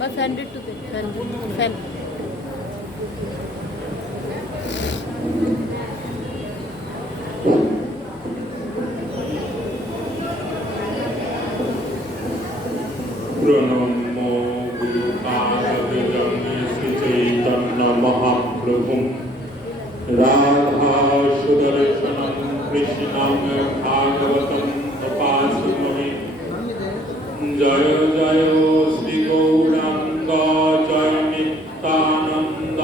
बस 100 to fan. प्रणमो गुरुपादं Shri Chaitanya महाप्रभुं Radha सुदर्शनं कृष्णं भागवतं उपास्महे। जय जय श्री गौरांग जय नित्यानंद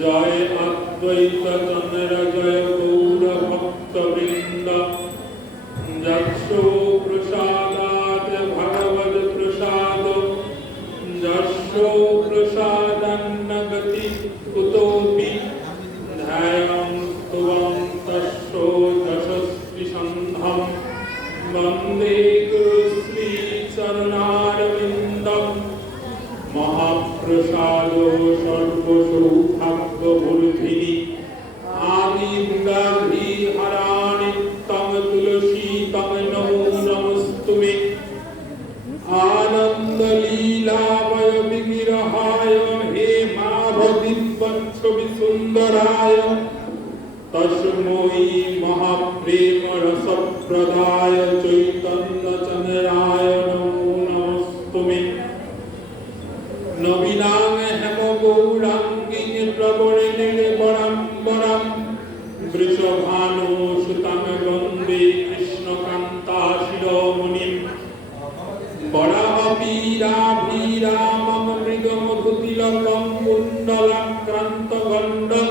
जय अद्वैत चंद्र जय गौर भक्तवृंद। जक्षो प्रसादात् भगवद प्रसाद जक्षो प्रसादन्न गति कुतोऽपि ध्यायं त्वं तस्यो यशस्वी संघं वन्दे गुरुश्री चरणारविन्दं। महाप्रसादो सर्वसौभाग्यवर्धिनी आदिव्याधि हराणि तम तुलसी तम नमो नमस्तुमे। आनंद लीलामय विग्रहाय हे माधवीवंशवि सुंदराय तस्मै महाप्रेम रसप्रदाय चैतन्य चंद्राय नमो नमस्तुमे। नवीनां हेम गौरांगीं प्रवरणिर्वरं वृषभानुसुतं वन्दे कृष्णकान्ताशिरोमुनिं। वराहवीराभिरामं मृगमधुतिलकं कुण्डलाक्रान्तगण्डं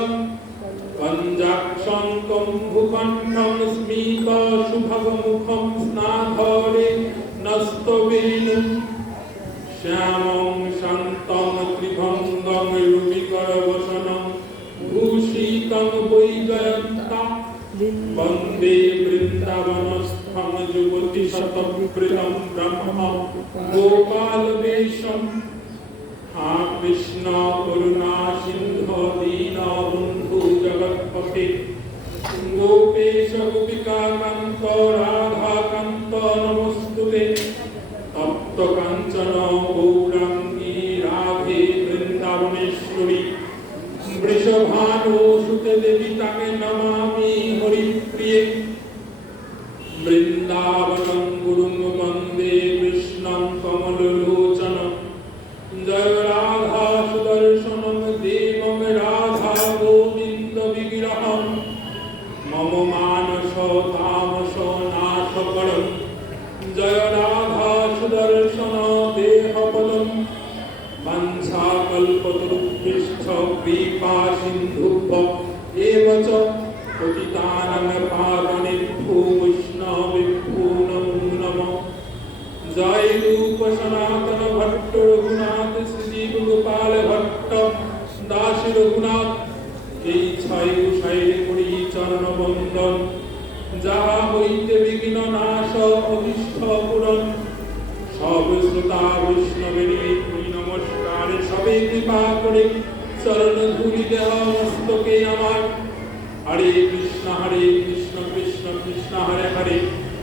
पञ्चाक्षं भूकण्ठं स्मितशुभगमुखं स्नाधरे नस्तवेणुं। श्यामं शान्तं त्रिभङ्गं रुचिकरवसनं भूषितं वैजयन्ता वन्दे वृन्दावनस्थं युवतिशतप्रियं ब्रह्म गोपालवेशम्। कृष्ण करुणा सिन्धो दीनबन्धु जगत्पते गोपेश गोपिकाकान्त राधाकान्त नमस्तुते। तप्त काञ्चन गौराङ्गी राधे वृन्दावनेश्वरी वृषभानुसुते देवी ताके नमामि हरिप्रिये। वृन्दावनं गुरुं वन्दे कृष्णं कमललोचनं। जय राधा सुदर्शनं देवं राधा गोविन्द विग्रहं मम मानस तामस नाशकरं। जय राधा सुदर्शन देहपदं वंशाकल्पतरुभ्यश्च कृपा सिन्धुभ्य एव च पतितानां पावनेभ्यो वैष्णवेभ्यो नमो नमः। जय रूप सनातन भट्ट रघुनाथ श्रीजीव गोपाल भट्ट दासी रघुनाथ এই ছয় গোসাইর করি চরণ বন্দন। যাহা হইতে বিঘ্ন নাশ অভিষ্ট পূরণ। সব শ্রোতা বৈষ্ণবের করি নমস্কার। সবে কৃপা করে চরণ ধুলি দেহ মস্তকে আমার। হরে কৃষ্ণ কৃষ্ণ কৃষ্ণ হরে হরে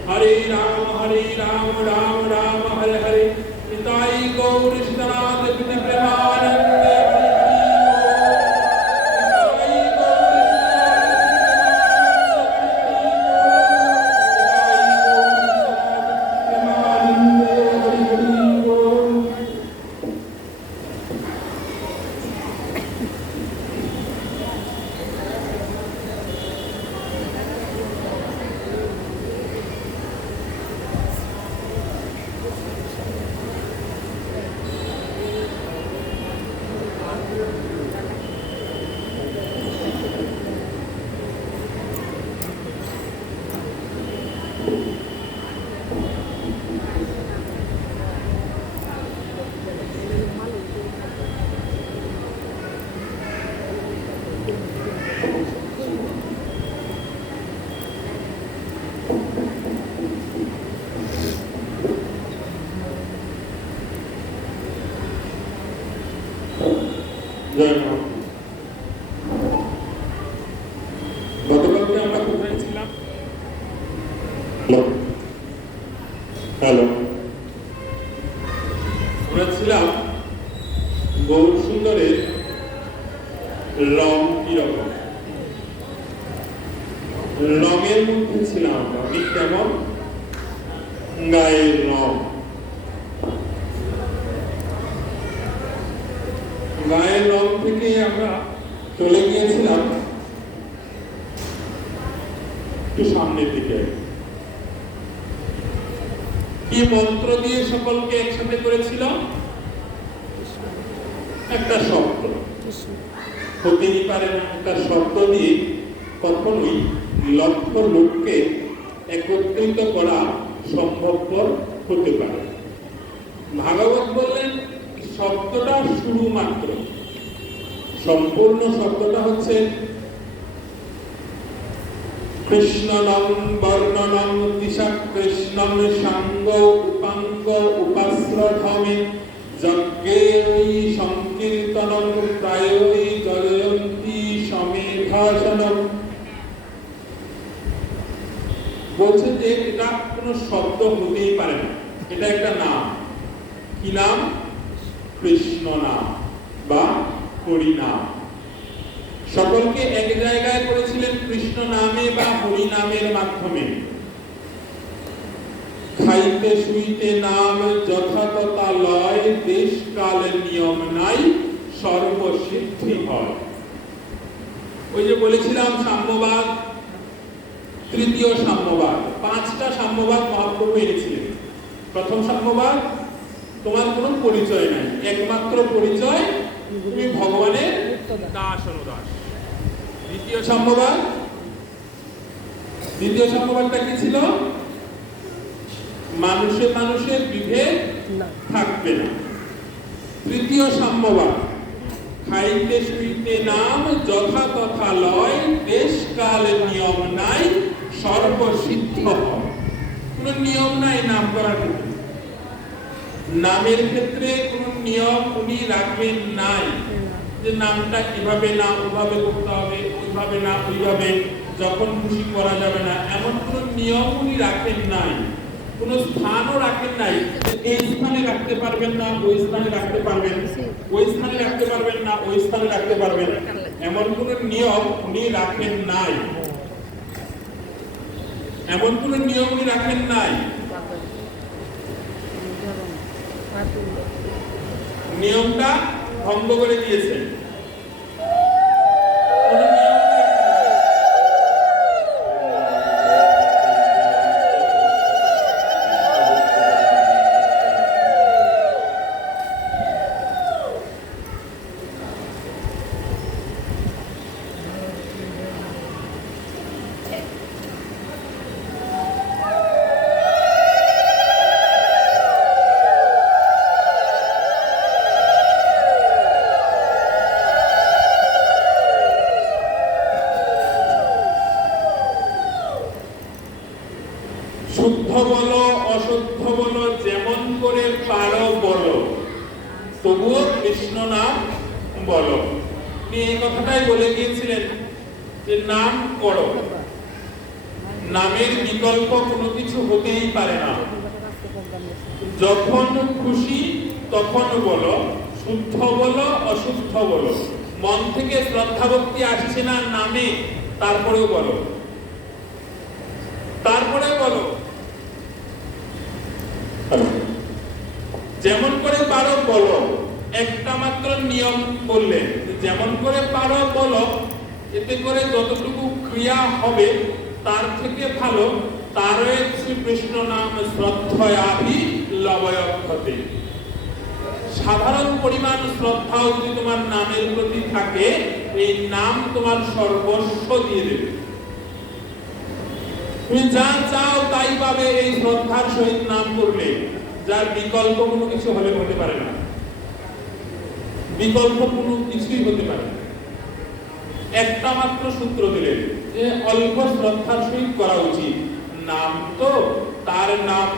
হরে রাম রাম হরে হরে। নিতাই গৌর সীতানাথ প্রীতি প্রেমানন্দে। গতকালকে আমরা কোথায় ছিলাম? হ্যালো, আমরা ছিলাম উঠেছিলাম আমি কেমন গায়ের রং। গায়ের রং থেকে আমরা চলে গিয়েছিলাম একটু সামনের দিকে। কি মন্ত্র দিয়ে সকলকে একসাথে করেছিল? একটা শব্দ। হতেই পারে না একটা শব্দ দিয়ে কখনোই লক্ষ লোককে একত্রিত করা সম্ভবপর হতে পারে। ভাগবত বললেন শব্দটা শুরু মাত্র, সম্পূর্ণ শব্দটা হচ্ছে কৃষ্ণনম বর্ণনম দিশা কৃষ্ণম সাঙ্গ উপাঙ্গ উপাশ্রধমে যজ্ঞেয়ৈ সংকীর্তনম প্রায়ৈ জয়ন্তী সমেধাসনম। বলছে যে এটা কোনো শব্দ হতেই পারে না, এটা একটা নাম। কি নাম? কৃষ্ণ নাম বা হরি নাম। সকলকে এক জায়গায় করেছিলেন কৃষ্ণ নামে বা হরি নামের মাধ্যমে। খাইতে শুইতে নাম যথাতথা লয়, দেশ কাল নিয়ম নাই, সর্বসিদ্ধি হয়। ওই যে বলেছিলাম সাম্যবাদ, তৃতীয় সাম্যবাদ। 5টা সাম্যবাদ মহাপ্রভু এনেছিলেন। প্রথম সাম্যবাদ, তোমার কোনো পরিচয় নাই, একমাত্র পরিচয় তুমি ভগবানের দাস অনুদাস। দ্বিতীয় সাম্যবাদটা কি ছিল? মানুষে মানুষের বিভেদ থাকবে না। তৃতীয় সাম্যবাদ, খাইতে শুইতে নাম যথাতথা লয়, দেশ কাল নিয়ম নাই, সর্বসিদ্ধ হয়। কোনো নিয়ম নাই নাম করার ক্ষেত্রে। নামের ক্ষেত্রে কোনো নিয়ম উনি রাখবেন নাই, যে নামটা কিভাবে না ওভাবে করতে হবে, ওইভাবে না ওইভাবে, যখন খুশি করা যাবে না, এমন কোনো নিয়ম উনি রাখেন নাই। কোনো স্থানও রাখেন নাই, এই স্থানে রাখতে পারবেন না, ওই স্থানে রাখতে পারবেন, ওই স্থানে রাখতে পারবেন না, ওই স্থানে রাখতে পারবেন, এমন কোনো নিয়ম উনি রাখেন নাই। এমন কোনো নিয়ম উনি রাখেন নাই। নিয়মটা ভঙ্গ করে দিয়েছেন। শুদ্ধ বলো অশুদ্ধ বলো, যেমন করে পারো বলো, তবুও কৃষ্ণ নাম বলো। তিনি এই কথাটাই বলে গিয়েছিলেন যে নাম করো, নামের বিকল্প কোনো কিছু হতেই পারে না। যখন খুশি তখন বলো, শুদ্ধ বলো অশুদ্ধ বলো, মন থেকে শ্রদ্ধা ভক্তি আসছে না নামে, তারপরেও বলো, তারপরে বলো। যেমন করে পারো বলো, একটা মাত্র নিয়ম বললেন, যেমন করে পারো বলো। এতে করে যতটুকু ক্রিয়া হবে তার থেকে ভালো তারই শ্রীকৃষ্ণ নাম শ্রদ্ধয়াভি লবয়ক্ষতে। সাধারণ পরিমাণ শ্রদ্ধাও যদি তোমার নামের প্রতি থাকে, এই নাম তোমার সর্বস্ব দিয়ে দেবে। তুমি যা চাও তাই পাবে এই শ্রদ্ধার সহিত নাম করলে, যার বিকল্প কোনো কিছু হতে পারে না। বিকল্প কোনো কিছুই হতে পারে না। একটা মাত্র সূত্র দিলেন যে অল্প শ্রদ্ধার সহিত করা উচিত। নাম তো তার নাম,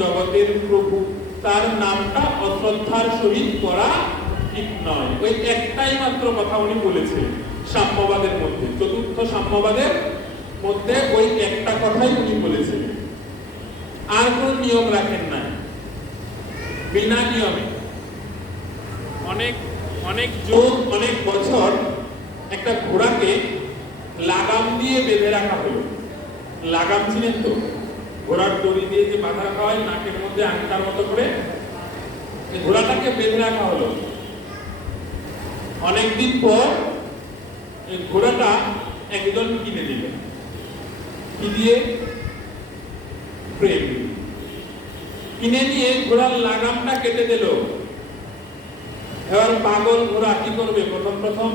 জগতের প্রভু, তার নামটা অশ্রদ্ধার সহিত করা ঠিক নয়। ওই একটাই মাত্র কথা উনি বলেছেন সাম্যবাদের মধ্যে, চতুর্থ সাম্যবাদের মধ্যে ওই একটা কথাই উনি বলেছেন। আর কোন নিয়ম রাখেন নাই। বিনা নিয়মে অনেক অনেক যুগ, অনেক বছর একটা ঘোড়াকে লাগাম দিয়ে বেঁধে রাখা হলো। লাগাম ছিলেন তো, ঘোড়ার দড়ি দিয়ে যে বাঁধা রাখা হয় নাকের মধ্যে আংটার মতো করে, ঘোড়াটাকে বেঁধে রাখা হলো। অনেকদিন পর এই ঘোড়াটা একজন কিনে দিল, কি দিয়ে? প্রেম। কিনে নিয়ে ঘোড়ার লাগামটা কেটে দিল। এবার পাগল ঘোড়া কি করবে? প্রথম প্রথম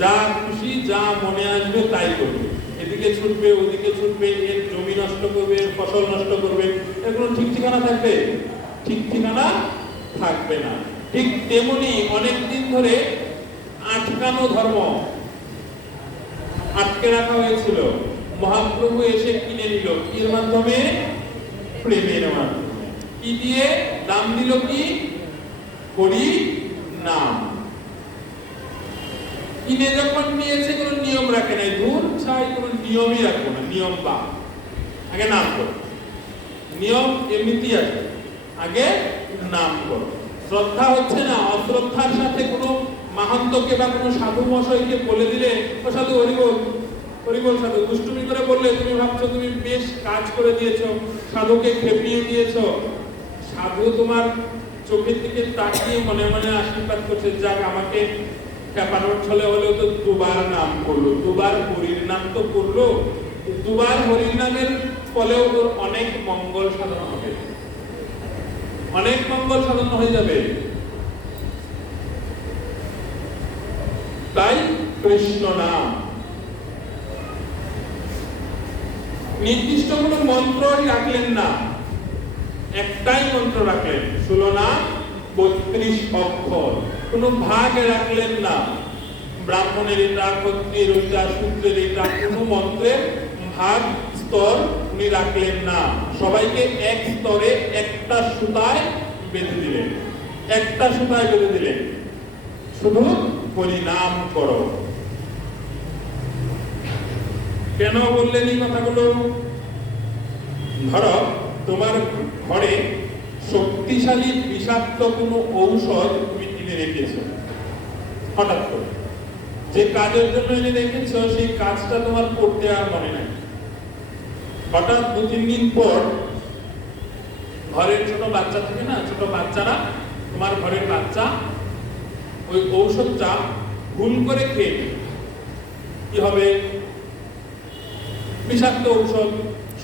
যা খুশি যা মনে আসবে তাই করবে, এদিকে ছুটবে ওদিকে ছুটবে, এর জমি নষ্ট করবে, এর ফসল নষ্ট করবে, এর কোনো ঠিক ঠিকানা থাকবে? ঠিক ঠিকানা থাকবে না। ঠিক তেমনি অনেকদিন ধরে আটকানো ধর্ম আটকে রাখা হয়েছিল, মহাপ্রভু এসে কিনে নিল। এর মাধ্যমে? প্রেমের মাধ্যমে। কি দিয়ে? দাম দিল কি? হরি নাম। কিনে যখন নিয়েছে কোনো নিয়ম রাখে নাই, দূর চাই কোনো নিয়মই রাখবো না, নিয়ম বা আগে নাম করো। নিয়ম এমনিতেই আছে, আগে নাম করো। শ্রদ্ধা হচ্ছে না, অশ্রদ্ধার সাথে কোনো মাহান্তকে বা কোনো সাধু মশাইকে বলে দিলে, ও সাধু হরিবল হরিবল, সাধু দুষ্টুমি করে বললে তুমি ভাবছো তুমি বেশ কাজ করে দিয়েছো, সাধুকে খেপিয়ে দিয়েছো। সাধু তোমার চোখের দিকে তাকিয়ে মনে মনে আশীর্বাদ করছে, যাক আমাকে খেপানোর ছলে হলেও তো দুবার নাম করলো, দুবার হরির নাম তো করলো, দুবার হরির নামের ফলেও তোর অনেক মঙ্গল সাধন হবে, অনেক মঙ্গল সাধন হয়ে যাবে। তাই কৃষ্ণ নাম নির্দিষ্ট কোনো মন্ত্রই রাখলেন না, একটাই মন্ত্র রাখলেন, 16 নাম 32 অক্ষর, কোনো ভাগ রাখলেন না। ব্রাহ্মণের এটা, ক্ষত্রিয়ের ওইটা, শূদ্রের এটা, কোনো মন্ত্রের ভাগ স্তর উনি রাখলেন না। সবাইকে এক স্তরে একটা সুতায় বেঁধে দিলেন, একটা সুতায় বেঁধে দিলেন, শুধু হরিনাম করো। কেন বললেন এই কথাগুলো? ধরো তোমার ঘরে শক্তিশালী বিষাক্ত কোনো ঔষধ তুমি কিনে রেখেছো, হঠাৎ করে যে কাজের জন্য এনে রেখেছো সেই কাজটা তোমার করতে আর মনে নাই। হঠাৎ 2-3 দিন পর ঘরের ছোট বাচ্চা থাকে না, ছোট বাচ্চারা, তোমার ঘরের বাচ্চা ওই ঔষধটা ভুল করে খেয়ে, কি হবে? বিষাক্ত ঔষধ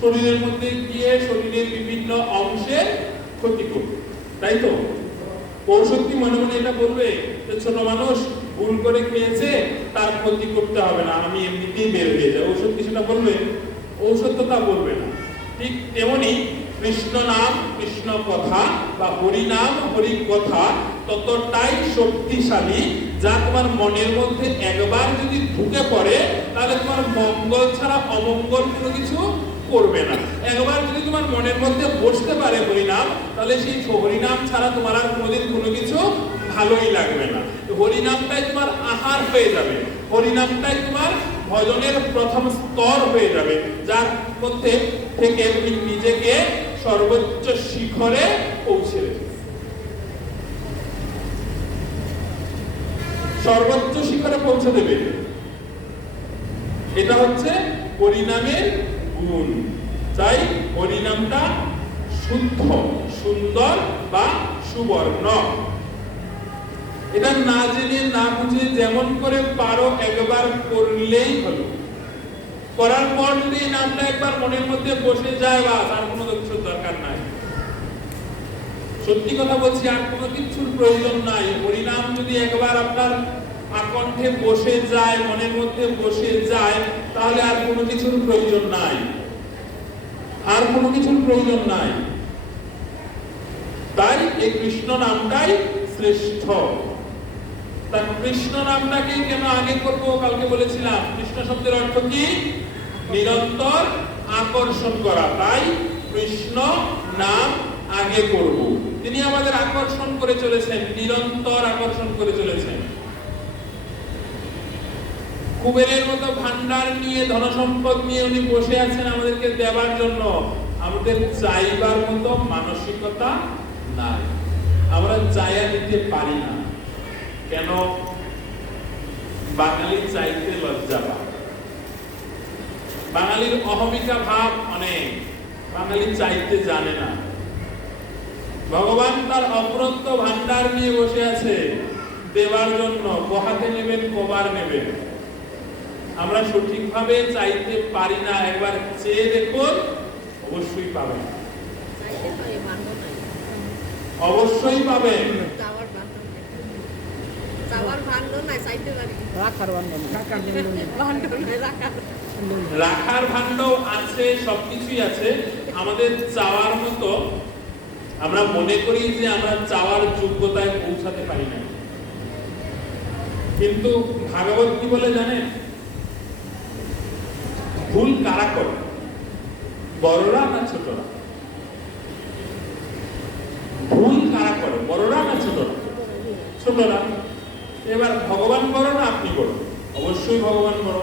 শরীরের মধ্যে গিয়ে শরীরের বিভিন্ন অংশের ক্ষতি করবে, তাই তো? ঔষধ কি মনে মনে এটা বলবে যে ছোট মানুষ ভুল করে খেয়েছে, তার ক্ষতি করতে হবে না, আমি এমনিতেই বের হয়ে যাই? ঔষধ কি সেটা বলবে? ঔষধ তো তা বলবে না। ঠিক তেমনি কৃষ্ণ নাম, কৃষ্ণ কথা বা হরি নাম, হরি কথা ততটাই শক্তিশালী, যা তোমার মনের মধ্যে একবার যদি ঢুকে পড়ে তাহলে তোমার মঙ্গল ছাড়া অমঙ্গল কোনো কিছু করবে না। একবার যদি তোমার মনের মধ্যে বসতে পারে হরিনাম, তাহলে সেই হরিনাম ছাড়া তোমার আর কোনোদিন কোনো কিছু ভালোই লাগবে না। হরিনামটাই তোমার আহার হয়ে যাবে, হরিনামটাই তোমার ভজনের প্রথম স্তর হয়ে যাবে, যার মধ্যে থেকে তুমি নিজেকে সর্বোচ্চ শিখরে পৌঁছে দেবে। সর্বোচ্চ শিখরে পৌঁছে দেবে, এটা হচ্ছে হরিনামের গুণ। তাই হরিনামটা শুদ্ধ, সুন্দর বা সুবর্ণ। এটা না জেনে না বুঝে যেমন করে পারো একবার করলেই হলো। করার পর যদি এই নামটা একবার মনের মধ্যে বসে যায়, বা আর কোনো কিছুর দরকার নাই। সত্যি কথা বলছি, আর কোনো কিছুর প্রয়োজন নাই। হরিনাম যদি একবার আপনার আকণ্ঠে বসে যায়, মনের মধ্যে বসে যায়, তাহলে আর কোনো কিছুর প্রয়োজন নাই, আর কোনো কিছুর প্রয়োজন নাই। তাই এই কৃষ্ণ নামটাই শ্রেষ্ঠ। তা কৃষ্ণ নামটাকে কেন আগে করব? কালকে বলেছিলাম কৃষ্ণ শব্দের অর্থ কি? নিরন্তর আকর্ষণ করা। তাই কৃষ্ণ নাম আগে করব। তিনি আমাদের আকর্ষণ করে চলেছেন, নিরন্তর আকর্ষণ করে চলেছেন। কুবেরের মতো ভান্ডার নিয়ে, ধনসম্পদ নিয়ে উনি বসে আছেন আমাদেরকে দেবার জন্য। আমাদের চাইবার মতো মানসিকতা নাই, আমরা চাইয়া দিতে পারি না। কেন? বাঙালি চাইতে লজ্জা পায়। বাঙালির অহমিকা ভাব অনেক, বাঙালি চাইতে জানে না। ভগবান তার অফুরন্ত ভান্ডার নিয়ে বসে আছে দেওয়ার জন্য, কহাতে নেবেন কবার নেবেন। আমরা সঠিকভাবে চাইতে পারি না। একবার চেয়ে দেখুন, অবশ্যই পাবেন, অবশ্যই পাবেন। রাখার ভাণ্ড আছে, সবকিছুই আছে। আমাদের চাওয়ার মতো আমরা মনে করি যে আমরা চাওয়ার যোগ্যতায় পৌঁছাতে পারি না। কিন্তু ভাগবত কি বলে জানেন? ভুল কারা করে, বড়রা না ছোটরা? ভুল কারা করে, বড়রা না ছোটরা? ছোটরা। এবার ভগবান বড় না আপনি বড়? অবশ্যই ভগবান বড়।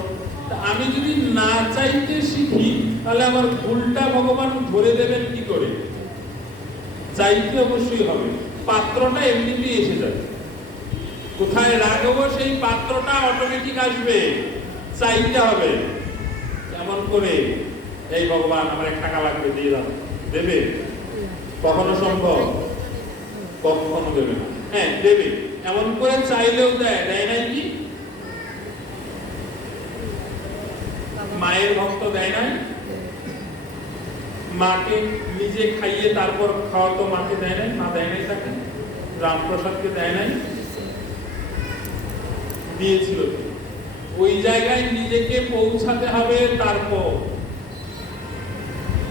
আমি যদি না চাইতে শিখি, তাহলে আমার ভুলটা ভগবান ধরে দেবেন কি করে? চাইতে অবশ্যই হবে। পাত্রটা এমনিতেই এসে যাবে, কোথায় রাখবো সেই পাত্রটা অটোমেটিক আসবে। চাইতে হবে এমন করে, এই ভগবান আমার টাকা লাগবে, দিয়ে দাও, দেবে? কখনো সম্ভব? কখনো দেবে না। হ্যাঁ দেবে, এমন করে চাইলেও দেয়, দেয় নাই কি? মায়ের ভক্ত দেয় নাই? মাকে নিজে খাইয়ে তারপর খাওয়াতো, মাকে দেয় নাই? মা দেয় নাই তাকে? রামপ্রসাদকে দেয় নাই? দিয়েছিল। ওই জায়গায় নিজেকে পৌঁছাতে হবে। তারপর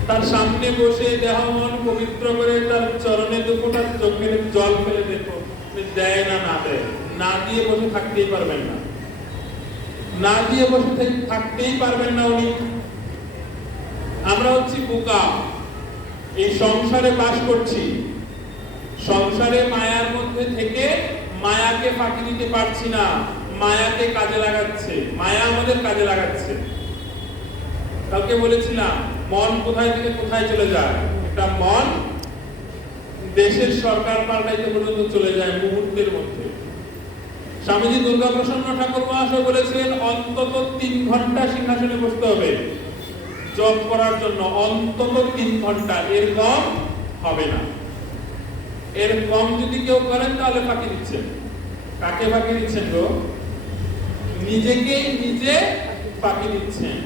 তার সামনে বসে দেহ মন পবিত্র করে তার চরণে দুপোটা চোখের জল ফেলে দেখো, দেয় না না দেয়। না দিয়ে বসে থাকতেই পারবেন না, না দিয়ে বসে থাকতেই পারবেন না উনি। আমরা হচ্ছি বোকা, এই সংসারে বাস করছি, সংসারে মায়ার মধ্যে থেকে মায়াকে ফাঁকি দিতে পারছি না। মায়াকে কাজে লাগাচ্ছে, মায়া আমাদের কাজে লাগাচ্ছে। কালকে বলেছিলাম মন কোথায় থেকে কোথায় চলে যায়। একটা মন দেশের সরকার পাল্টাইতে পর্যন্ত চলে যায় মুহূর্তের মধ্যে। স্বামীজি দুর্গাপ্রসন্ন ঠাকুর মহাশয় বলেছেন অন্তত 3 ঘন্টা সিংহাসনে বসতে হবে জপ করার জন্য, অন্তত 3 ঘন্টা, এর কম হবে না। এর কম যদি কেউ করেন তাহলে ফাঁকি দিচ্ছেন। কাকে ফাঁকি দিচ্ছেন গো? নিজেকেই নিজে ফাঁকি দিচ্ছেন,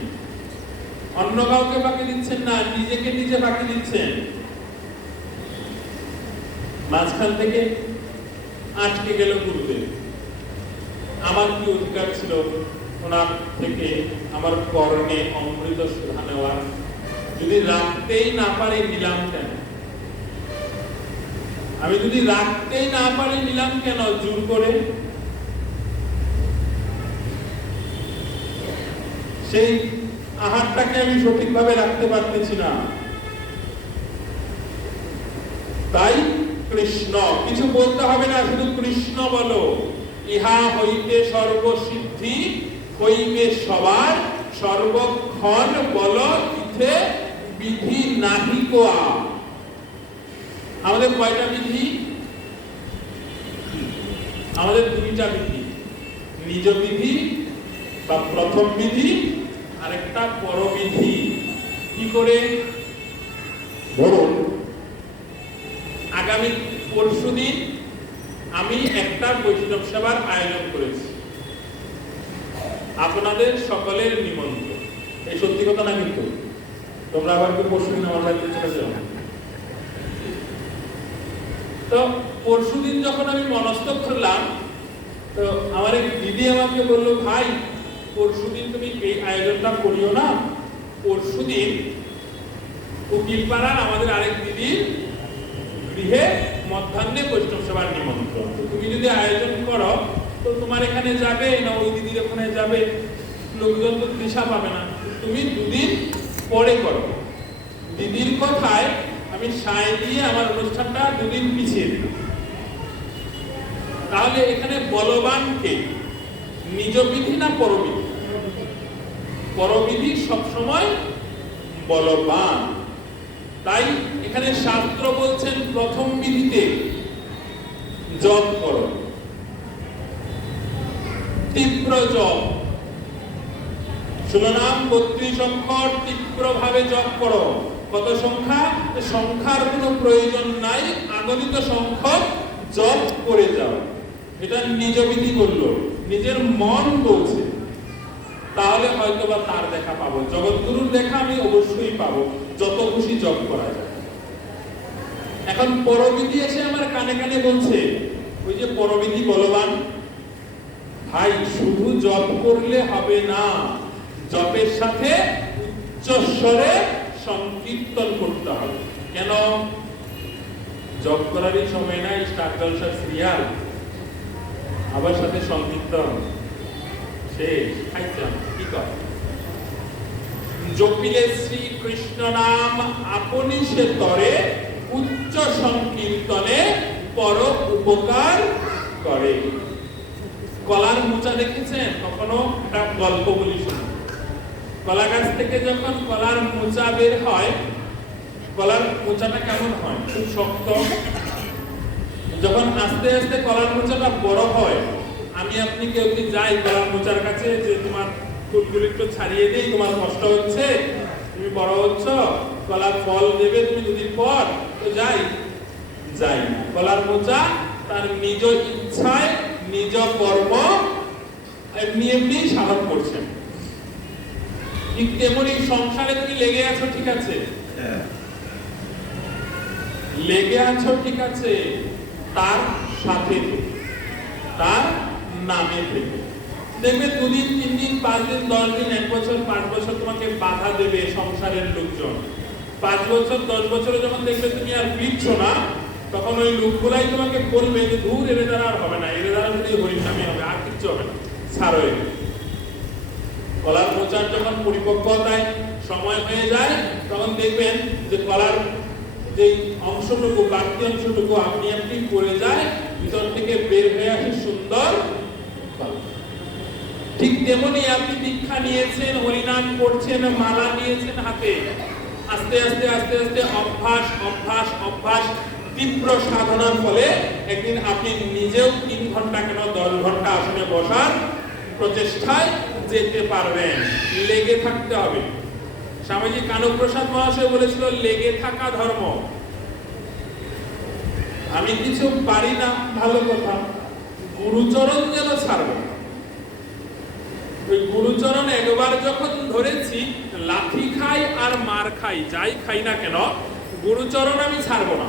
অন্য কাউকে ফাঁকি দিচ্ছেন না, নিজেকে নিজে ফাঁকি দিচ্ছেন। মাঝখান থেকে আটকে গেল গুরুদেব। আমার কি অধিকার ছিল ওনার থেকে আমার কর্ণে অমৃত সুধা নেওয়ার? যদি রাখতেই না পারে নিলাম কেন? আমি যদি রাখতেই না পারি নিলাম কেন জোর করে? সেই আহারটাকে আমি সঠিকভাবে রাখতে পারতেছি না। তাই কৃষ্ণ, কিছু বলতে হবে না, শুধু কৃষ্ণ বলো। ইহা হইতে সর্বসিদ্ধি হইবে সবার, সর্বক্ষণ বল ইথে বিধি নাহি কোয়া। আমাদের কয়টা বিধি? আমাদের 2টা বিধি, নিজ বিধি বা প্রথম বিধি, আরেকটা পরবিধি। কি করে? ধরুন আগামী পরশুদিন আমি একটা বৈষ্ণব সেবার আয়োজন করেছি, আপনাদের সকলের নিমন্ত্রণ। এই সত্যি কথা না, কিন্তু তোমরা আবার কি পরশুদিন আমার বাড়িতে চলে যাও? তো পরশুদিন যখন আমি মনস্থ করলাম, তো আমার এক দিদি আমাকে বলল, ভাই পরশুদিন তুমি এই আয়োজনটা করিও না, পরশুদিন উকিলপাড়ার আমাদের আরেক দিদির গৃহে মধ্যাহ্নে বৈষ্ণব সেবার নিমন্ত্রণ। তুমি যদি আয়োজন করো তো তোমার এখানে যাবে না ওই দিদির ওখানে যাবে, লোকজন তো দিশা পাবে না। তুমি 2 দিন পরে করো। দিদির কথায় আমি সায় দিয়ে আমার অনুষ্ঠানটা 2 দিন পিছিয়ে দিলাম। তাহলে এখানে বলবান কে? নিজ বিধি না পরবিধি? পরবিধি সবসময় বলবান। তাই এখানে শাস্ত্র বলছেন প্রথম বিধিতে জপ করো, তীব্র জপ, শিরোনাম 32 অক্ষর তীব্রভাবে জপ করো। কত সংখ্যা? সংখ্যার কোনো প্রয়োজন নাই, আগলিত সংখ্যক জপ করে যাও। এটা নিজ বিধি করলো, নিজের মন বলছে, তাহলে হয়তোবা তার দেখা পাবো। জগৎগুরুর দেখা আমি অবশ্যই পাবো, যত খুশি জপ করা যায়। এখন পরবিধি এসে আমার কানে কানে বলছে, ওই যে পরবিধি বলবান, ভাই শুধু জপ করলে হবে না, জপের সাথে উচ্চস্বরে সংকীর্তন করতে হবে। কেন? জপ করারই সময় নাই, স্টার জলসার সিরিয়াল, আবার সাথে সংকীর্তন শেষ, খাইতাম কি কর। জপিলে শ্রী কৃষ্ণ নাম আপনি সে তরে, উচ্চ সংকীর্তনে পর উপকার করে। কলার মোচা দেখেছেন কখনো? একটা গল্প বলি শুনুন। কলা গাছ থেকে যখন কলার মোচা বের হয়, কলার মোচাটা কেমন হয়? খুব শক্ত। যখন আস্তে আস্তে কলার মোচাটা বড় হয়, আমি আপনি কেউ কি যাই কলার মোচার কাছে যে তোমার ফুলগুলো একটু ছাড়িয়ে দেই, তোমার কষ্ট হচ্ছে, তুমি বড় হচ্ছ, কলার ফল দেবে তুমি দুদিন পর, তো যাই যাই না। কলার মোচা তার নিজ ইচ্ছায় নিজ কর্ম এমনি এমনি সাধন করছেন। ঠিক তেমনি সংসারে তুমি লেগে আছো, ঠিক আছে, লেগে আছো ঠিক আছে, তার সাথে তার নামে থেকে দেখবে 2 দিন 3 দিন 5 দিন 10 দিন 1 বছর 5 বছর তোমাকে বাধা দেবে সংসারের লোকজন। 5 বছর 10 বছরে যখন দেখবে তুমি আর ফিরছ না, তখন ওই লোকগুলাই তোমাকে বলবে যে দূর এর দ্বারা আর হবে না, এর দ্বারা যদি হরির নামে হবে, আর কিছু হবে না, ছাড়ো এর। কলার মোচার যখন পরিপক্কতায় সময় হয়ে যায়, তখন দেখবেন যে কলার যে অংশটুকু, বাকি অংশটুকু আপনি আপনি পড়ে যায়, ভিতর থেকে বের হয়ে আসে সুন্দর ফল। ঠিক তেমনি আপনি দীক্ষা নিয়েছেন, হরিনাম করছেন, মালা নিয়েছেন হাতে, আস্তে আস্তে আস্তে আস্তে অভ্যাস অভ্যাস অভ্যাস তীব্র সাধনার ফলে একদিন আপনি নিজেও 3 ঘন্টা কেন 10 ঘন্টা আসনে বসার প্রচেষ্টায় যেতে পারবেন। লেগে থাকতে হবে। স্বামীজি কানপ্রসাদ মহাশয় বলেছিল, লেগে থাকা ধর্ম। আমি কিছু পারি না, ভালো কথা, গুরুচরণ যেন ছাড়ব। ওই গুরুচরণ একবার যখন ধরেছি, লাঠি খাই আর মার খাই, যাই খাই না কেন, গুরুচরণ আমি ছাড়ব না।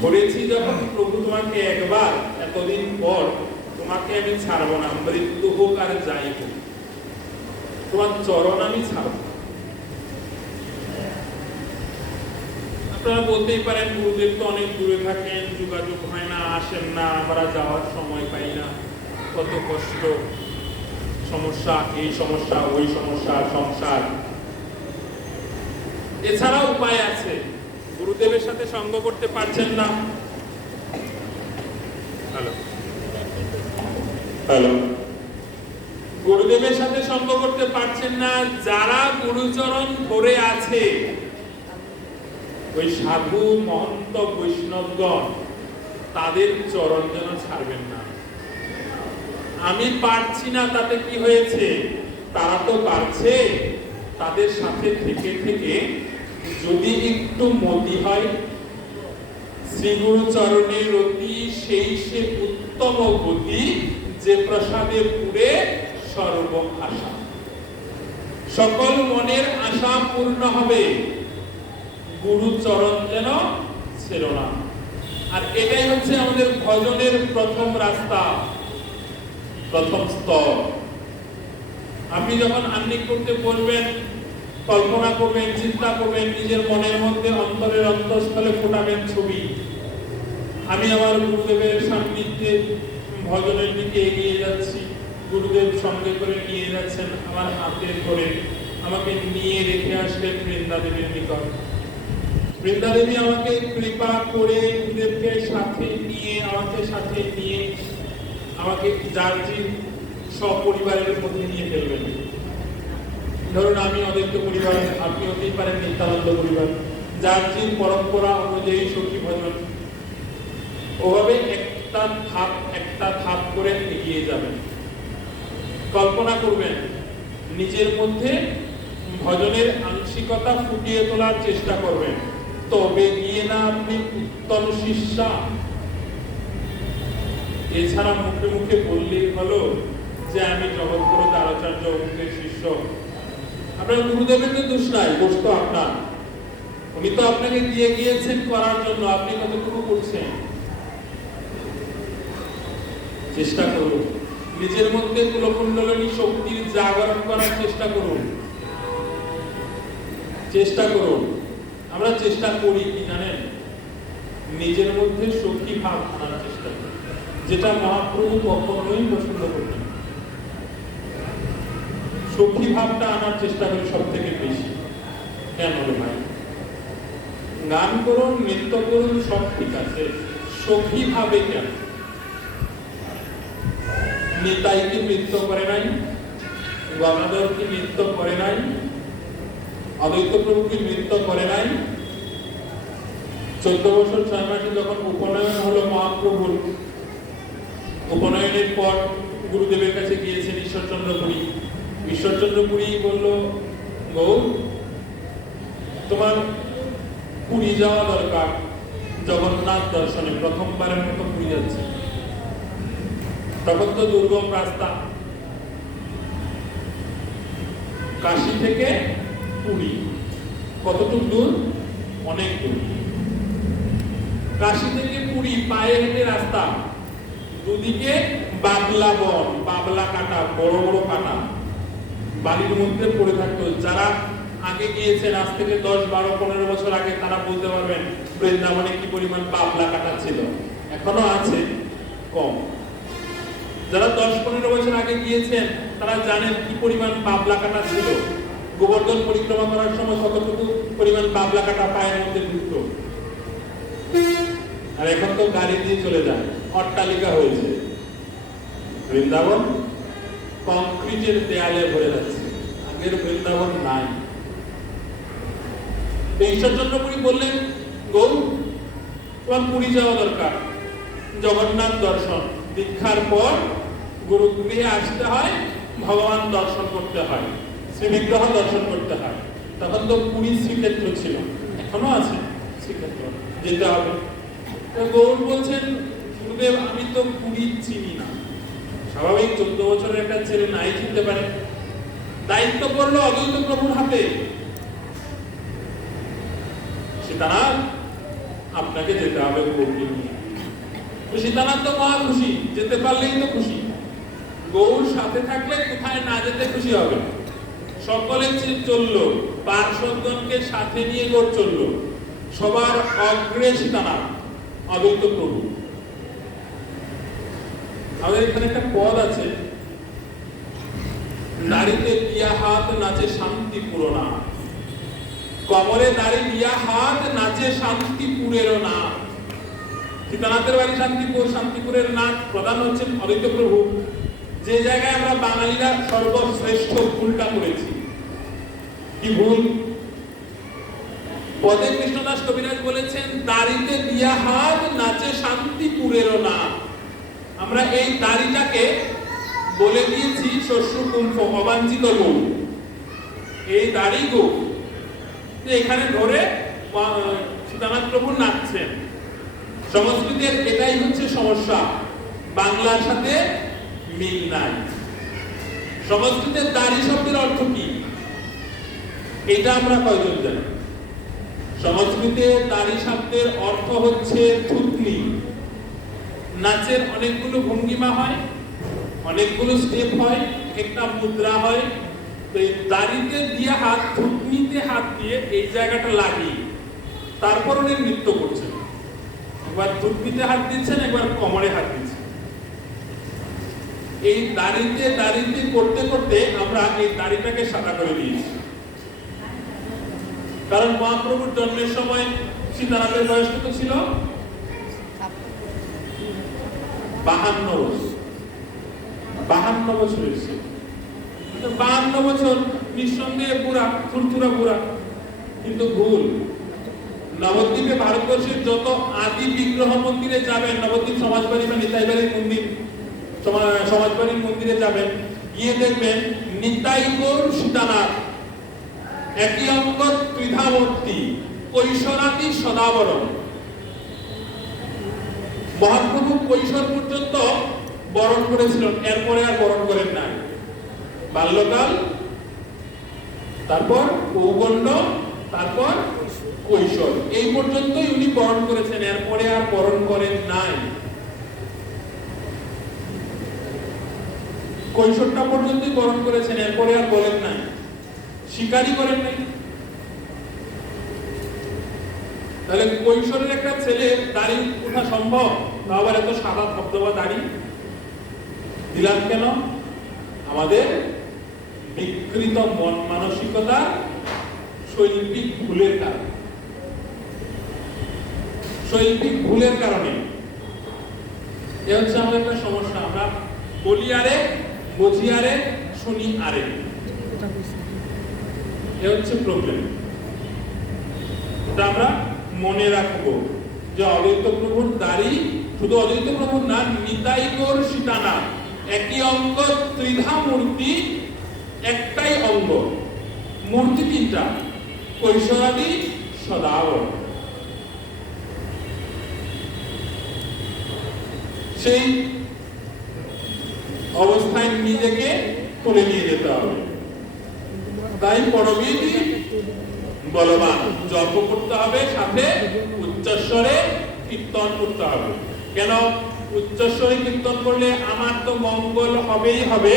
ধরেছি যখন, প্রভু তোমাকে একবার, এতদিন পর তোমাকে আমি ছাড়ব না, মৃত্যু হোক আর যাই হোক, তোমার চরণ আমি ছাড়ব। আপনারা বলতেই পারেন, গুরুদেব তো অনেক দূরে থাকেন, যোগাযোগ হয় না, আসেন না, আমরা যাওয়ার সময় পাই না, কত কষ্ট, সমস্যা, এই সমস্যা, ওই সমস্যা, সংসার। এছাড়া উপায় আছে। গুরুদেবের সাথে সঙ্গ করতে পারছেন না, হ্যালো হ্যালো, গুরুদেবের সাথে সঙ্গ করতে পারছেন না, যারা গুরুচরণ ধরে আছে, ওই সাধু মহন্ত বৈষ্ণবগণ, তাদের চরণ যেন ছাড়বেন না। আমি পারছি না, তাতে কি হয়েছে? তারা তো পারছে। তাদের সাথে থেকে থেকে যদি একটু মতি হয়, শ্রী গুরু চরণের অতি সেই সে উত্তম গতি, যে প্রসাদে পুরে সর্ব আশা। সকল মনের আশা পূর্ণ হবে, গুরু চরণ যেন ছেড়ো না। আর এটাই হচ্ছে আমাদের ভজনের প্রথম রাস্তা, প্রথম স্তর। আপনি যখন আহ্নিক করতে বলবেন, কল্পনা করবেন, চিন্তা করবেন, নিজের মনের মধ্যে অন্তরের অন্তঃস্থলে ফোটাবেন ছবি। আমি আমার গুরুদেবের সান্নিধ্যে ভজনের দিকে এগিয়ে যাচ্ছি, গুরুদেব সঙ্গে করে নিয়ে যাচ্ছেন, আমার হাতে ধরে আমাকে নিয়ে রেখে আসলেন বৃন্দাদেবীর নিকট। বৃন্দাদেবী আমাকে কৃপা করে গুরুদেবকে সাথে নিয়ে, আমাকে সাথে নিয়ে আমাকে জার্জির সপরিবারের মধ্যে নিয়ে ফেলবেন। ধরুন আমি অদ্বৈত পরিবার, আপনি হতেই পারেন নিত্যানন্দ পরিবার, জার্জির পরম্পরা অনুযায়ী সখী ভজন, ওভাবে একটা ধাপ করে এগিয়ে যাবেন। কল্পনা করবেন নিজের মধ্যে ভজনের আংশিকতা ফুটিয়ে তোলার চেষ্টা করবেন, তবে গিয়ে না আপনি উত্তম শিষ্যা। এছাড়া মুখে মুখে বললেই হলো যে আমি জগৎগুরু দ্বারাচার্য অমুকের শিষ্য। আপনার গুরুদেবের তো দোষ নাই, দোষ তো আপনার। উনি তো আপনাকে দিয়ে গিয়েছেন করার জন্য, আপনি কতটুকু করছেন? চেষ্টা করুন নিজের মধ্যে কুলকুণ্ডলিনী শক্তির জাগরণ করার চেষ্টা করুন। চেষ্টা করুন। আমরা চেষ্টা করি কি জানেন? নিজের মধ্যে সখী ভাব আনার চেষ্টা করি, যেটা মহাপ্রভু কখনোই পছন্দ করতেন। সখী ভাবটা আনার চেষ্টা করি সব থেকে বেশি। কেন রে ভাই? গান করুন, নৃত্য করুন, সব ঠিক আছে, সখী ভাবে কেন? নিতাই কি নৃত্য করে নাই? গঙ্গাধর কি নৃত্য করে নাই? অদ্বৈত প্রভু কি নৃত্য করে নাই? 14 বছর 6 মাসে যখন উপনয়ন হলো মহাপ্রভুর, উপনয়নের পর গুরুদেবের কাছে গিয়েছেন ঈশ্বরচন্দ্র পুরী। ঈশ্বরচন্দ্র পুরী বলল, গৌর, তোমার পুরী যাওয়া দরকার, জগন্নাথ দর্শনে। প্রথমবারের মতো পুরী যাচ্ছে। তখন তো দুর্গম রাস্তা, কাশী থেকে পুরী কতটুকু দূর? অনেক দূর। কাশী থেকে পুরী পায়ে হেঁটে রাস্তা, দুদিকে বাবলা বন, বাবলা কাটা, বড় বড় কাটা বাড়ির মধ্যে পড়ে থাকতো। যারা আগে গিয়েছেন আজ থেকে 10, 12, 15 বছর আগে, তারা বলতে পারবেন বৃন্দাবনে কি পরিমাণ বাবলা কাটা ছিল। এখনো আছে, কম। যারা 10-15 বছর আগে গিয়েছেন তারা জানেন কি পরিমাণ বাবলা কাটা ছিল। গোবর্ধন পরিক্রমা করার সময় কতটুকু পরিমাণ বাবলা কাটা পায়ের মধ্যে ঢুকতো। আর এখন তো গাড়ি দিয়ে চলে যায়, অট্টালিকা হয়েছে। বৃন্দাবন কংক্রিটের দেয়ালে ভরে যাচ্ছে, আগের বৃন্দাবন নাই। ঈশ্বরচন্দ্র পুরী বললেন, গৌর, তোমার পুরী যাওয়া দরকার, জগন্নাথ দর্শন। দীক্ষার পর গুরুগৃহে আসতে হয়, ভগবান দর্শন করতে হয়, শ্রীবিগ্রহ দর্শন করতে হয়। তখন তো পুরী শ্রীক্ষেত্র ছিল, এখনো আছে শ্রীক্ষেত্র, যেতে হবে। গৌর বলছেন, গুরুদেব, আমি তো পুরী চিনি না। স্বাভাবিক, 14 বছরের একটা ছেলে নাই চিনতে পারে। দায়িত্ব পড়লো অদ্বৈত প্রভুর হাতে। সীতানাথ, আপনাকে যেতে হবে গৌরকে নিয়ে। সীতানাথ তো মহা খুশি, যেতে পারলেই তো খুশি। গৌর সাথে থাকলে কোথায় না যেতে খুশি হবে? সকলে চললো, পার্শ্বদগণকে সাথে নিয়ে গৌর চললো। সবার অগ্রে সীতানাথ, অদ্বৈত প্রভু। আমাদের এখানে একটা পদ আছে, নারীতে দিয়া হাত নাচে শান্তি পুরোনা, কমরে দাঁড়ি দিয়া হাত নাচে শান্তিপুরেরও না। সীতানাথের বাড়ি শান্তিপুর, শান্তিপুরের নাচ প্রধান হচ্ছেন অদ্বৈত প্রভু। যে জায়গায় আমরা বাঙালিরা সর্বশ্রেষ্ঠ ভুলটা করেছি। কি ভুল? পদে কৃষ্ণদাস কবিরাজ বলেছেন, দাড়িতে দিয়া হাত নাচে শান্তিপুরেরও না। আমরা এই দাড়িটাকে বলে দিয়েছি শস্য কুম্ভ, অবাঞ্ছিত গৌ। এই দাড়ি গৌ এখানে ধরে সীতানাথ প্রভু নাচছেন। সংস্কৃতের এটাই হচ্ছে সমস্যা, বাংলার সাথে মিল নাই। সংস্কৃতের দাড়ি শব্দের অর্থ কি এটা আমরা কয়জন জানি? সংস্কৃতে দাড়ি শব্দের অর্থ হচ্ছে থুতনি। নাচের অনেকগুলো ভঙ্গিমা হয়, অনেকগুলো স্টেপ হয়, একটা মুদ্রা হয়। দাড়িতে দিয়ে হাত, থুতনিতে হাত দিয়ে এই জায়গাটা লাগিয়ে তারপর উনি নৃত্য করছেন। একবার থুতনিতে হাত দিচ্ছেন, একবার কোমরে হাত দিচ্ছেন। এই দাড়িতে দাড়িতে করতে করতে আমরা এই দাড়িটাকে সাদা করে দিয়েছি। কারণ মহাপ্রভুর জন্মের সময় সীতানাথের বয়স কত ছিল? 52 বছর। 52 বছর হয়েছে। 52 বছর নিঃসন্দেহে বুড়া, থুরথুরা বুড়া। কিন্তু ভুল। নবদ্বীপে ভারতবর্ষের যত আদি বিগ্রহ মন্দিরে যাবেন, নবদ্বীপ সমাজবাড়ি বা নিতাইবাড়ির মন্দির, সমাজবাড়ির মন্দিরে যাবেন, গিয়ে দেখবেন নিতাই গৌর সীতানাথ, একই অঙ্গ ত্রিধামূর্তি, কৈশোরাদি সদাবরণ। মহাপ্রভু কৈশোর পর্যন্ত বরণ করেছিলেন, এরপরে আর বরণ করেন নাই। বাল্যকাল, তারপর পৌগণ্ড, তারপর কৈশোর, এই পর্যন্তই উনি বরণ করেছেন, এরপরে আর বরণ করেন নাই। কৈশোরটা পর্যন্তই বরণ করেছেন, এরপরে আর বলেন নাই, স্বীকারই করেন নাই। তাহলে কৈশোরের একটা ছেলে দাড়ি ওঠা সম্ভব? আবার এত সাদা ধবধবা দাড়ি দিলাম কেন? আমাদের বিকৃত মন মানসিকতা, শৈল্পিক ভুলের কারণে। শৈল্পিক ভুলের কারণে এ হচ্ছে আমাদের একটা সমস্যা। আমরা বলি আরে, বুঝি আরে, শুনি আরে, এ হচ্ছে প্রবলেম। এটা আমরা মনে রাখবো যে অদ্বৈত প্রভুর দাড়ি, শুধু অদ্বৈত প্রভুর না, নিতাই গৌর সীতানাথ, একই অঙ্গ ত্রিধা মূর্তি, একটাই অঙ্গ, মূর্তি তিনটা, কৈশোরাদি সদাবরণ। সেই অবস্থায় নিজেকে তুলে নিয়ে যেতে হবে। তাই পরবিধি বলবান, জপ করতে হবে, সাথে উচ্চস্বরে কীর্তন করতে হবে। কেন? উচ্চস্বরে কীর্তন করলে আমার তো মঙ্গল হবেই হবে।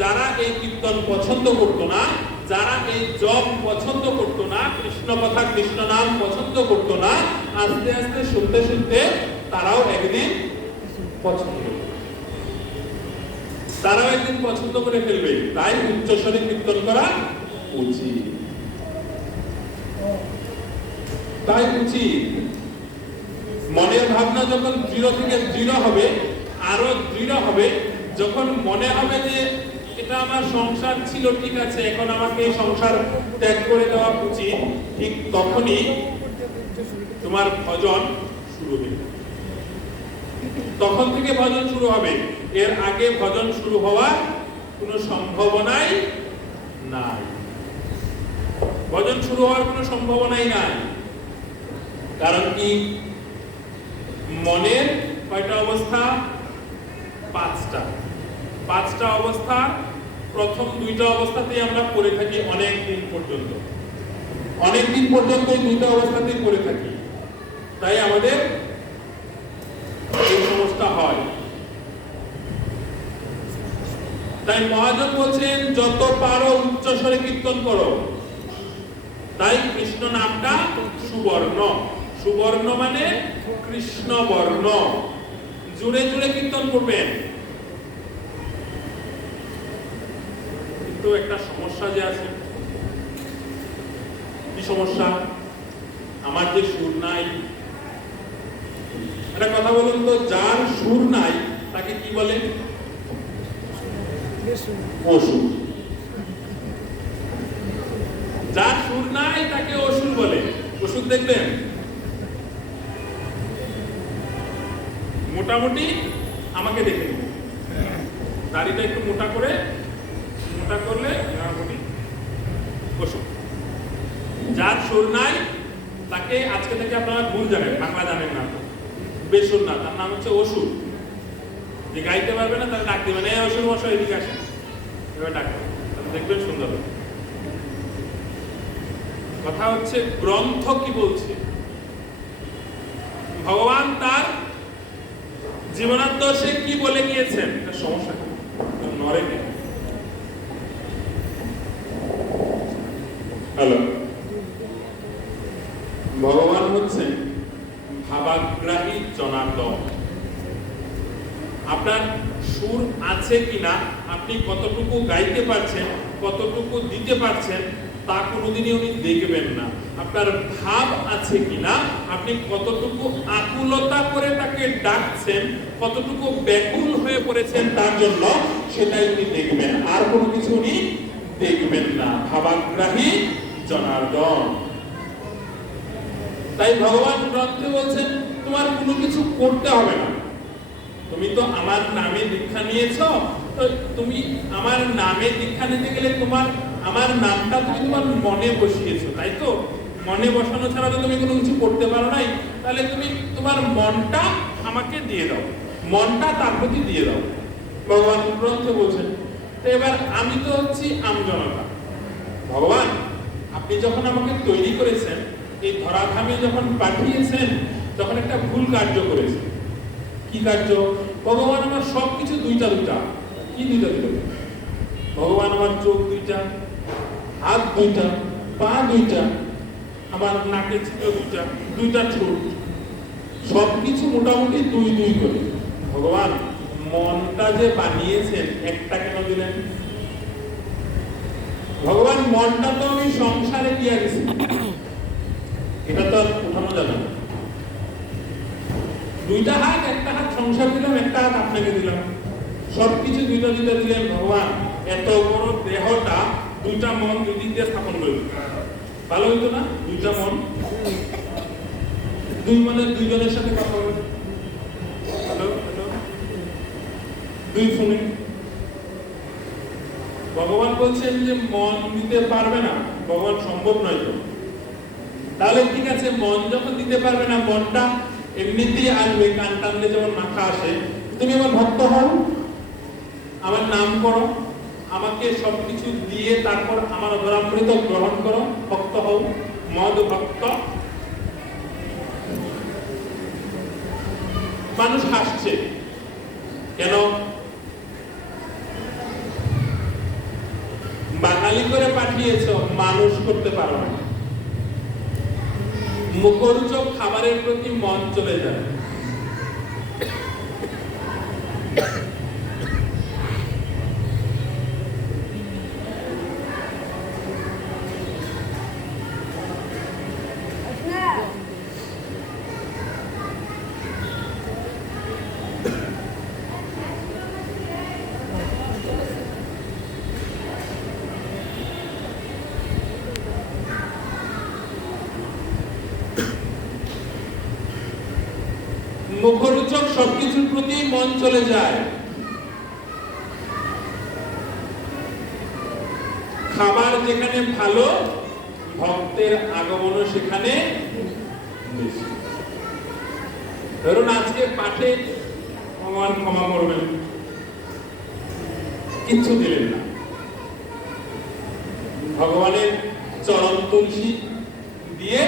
যারা এই কীর্তন পছন্দ করতো না, যারা এই জপ পছন্দ করতো না, কৃষ্ণ কথা কৃষ্ণ নাম পছন্দ করতো না, আস্তে আস্তে শুনতে শুনতে তারাও একদিন পছন্দ করবে, তারাও একদিন পছন্দ করে ফেলবে। তাই উচ্চস্বরে কীর্তন করা উচিত। তাই উচিত। মনের ভাবনা যখন দৃঢ় থেকে দৃঢ় হবে, আরো দৃঢ় হবে, যখন মনে হবে যে এটা আমার সংসার ছিল, ঠিক আছে, এখন আমাকে এই সংসার ত্যাগ করে দেওয়া উচিত, ঠিক তখনই তোমার ভজন শুরু হবে। তখন থেকে ভজন শুরু হবে। এর আগে ভজন শুরু হওয়ার কোনো সম্ভাবনাই নাই। ভজন শুরু হওয়ার কোনো সম্ভাবনাই নাই। কারণ কি? মনের কয়টা অবস্থা? পাঁচটা অবস্থা। প্রথম দুইটা অবস্থাতেই আমরা পড়ে থাকি অনেক দিন পর্যন্ত, অনেক দিন পর্যন্ত এই দুইটা অবস্থাতেই পড়ে থাকি। তাই আমাদের এই সমস্যা হয়। তাই মহাজন বলছেন, যত পারো উচ্চস্বরে কীর্তন করো। তাই কৃষ্ণ নামটা সুবর্ণ। সুবর্ণ মানে কৃষ্ণ বর্ণ। জুড়ে জুড়ে কীর্তন করবেন। কিন্তু একটা সমস্যা যে আছে। কি সমস্যা? আমার যে সুর নাই। একটা কথা বলুন তো, যার সুর নাই তাকে কি বলে? অসুর। যার সুর নাই তাকে অসুর বলে। অসুর দেখবেন মোটামুটি আমাকে দেখে নিন, দাড়িটা একটু মোটা করলে মোটামুটি অসুর। যার সুর নাই তাকে আজকে থেকে আপনারা ভুল জানেন, বাংলা জানেন না, বেসুর না, তার নাম হচ্ছে অসুর। যে গাইতে পারবে না তাহলে ডাক দিবেন, এই অসুর মশাই এদিকে আসেন, এবার ডাকবেন, দেখবেন সুন্দর হবে। কথা হচ্ছে গ্রন্থ কি বলছে। ভগবান তার জীবনাদর্শে কি বলে গিয়েছেন। এটা সমস্যা কি? নরে নেই। হ্যালো, ভগবান হচ্ছেন ভাবাগ্রাহী জনার্দন। আপনার সুর আছে কিনা, আপনি কতটুকু গাইতে পারছেন, কতটুকু দিতে পারছেন, তা কোনোদিনই উনি দেখবেন না। আপনার ভাব আছে কিনা, আপনি কতটুকু আকুলতা করে তাকে ডাকছেন, কতটুকু ব্যাকুল হয়ে পড়েছেন তার জন্য, সেটাই উনি দেখবেন। আর কোনো কিছু উনি দেখবেন না। ভাবাগ্রাহী জনার্দন। তাই ভগবান গ্রন্থে বলছেন, তোমার কোনো কিছু করতে হবে না। তুমি তো আমার নামে দীক্ষা নিয়েছ, তো তুমি আমার নামে দীক্ষা নিতে গেলে তোমার আমার নামটা তুমি তোমার মনে বসিয়েছো, তাই তো? মনে বসানো ছাড়া তো তুমি কোনো কিছু করতে পারো নাই। তাহলে তুমি তোমার মনটা আমাকে দিয়ে দাও, মনটা তার প্রতি দিয়ে দাও, ভগবান গ্রন্থে বলছেন। তো এবার আমি তো হচ্ছি আমজনতা। ভগবান আপনি যখন আমাকে তৈরি করেছেন, এই ধরাধামে যখন পাঠিয়েছেন, তখন একটা ভুল কার্য করেছেন। কি কার্য? ভগবান আমার সবকিছু দুইটা দুইটা। কি দুইটা দুইটা? ভগবান আমার চোখ দুইটা, হাত দুইটা, পা দুইটা, আমার নাকে ছিল দুইটা, দুইটা ঠোঁট, সবকিছু মোটামুটি দুই দুই করে। ভগবান মনটা যে বানিয়েছেন একটা কেন দিলেন? ভগবান মনটা তো আমি সংসারে দিয়ে গেছি, এটা তো আর উঠানো যাবে না। দুইটা হাত, একটা হাত সংসার দিলাম, একটা হাত আপনাকে দিলাম, সবকিছু দুইটা দুইটা দিলেন। ভগবান এত বড় দেহটা দুইটা মন দুই দিক দিয়ে স্থাপন করে ভালো হইতো না? দুইটা মন, দুই মনে দুইজনের সাথে কথা বলে, হ্যালো হ্যালো, দুই ফোনে। ভগবান বলছেন যে মন দিতে পারবে না, ভগবান সম্ভব নয় তো। তাহলে ঠিক আছে, মন যখন দিতে পারবে না, মনটা এমনিতেই আসবে, কান টানলে যেমন মাথা আসে। তুমি আমার ভক্ত হও, আমার নাম করো, আমাকে সবকিছু দিয়ে তারপর আমার অধরামৃত গ্রহণ করো, ভক্ত হও, মদ ভক্ত। মানুষ হাসছে কেন? বাঙালি করে পাঠিয়েছ, মানুষ করতে পারো না। মুখরোচক খাবারের প্রতি মন চলে যায়। মুখরোচক সবকিছুর প্রতি মন চলে যায়। খাবার যেখানে ভালো, ভক্তের আগমনও সেখানে বেশি। ধরুন আজকে পাঠে, ভগবান ক্ষমা করবেন, কিচ্ছু দিলেন না, ভগবানের চরণ তুলসী দিয়ে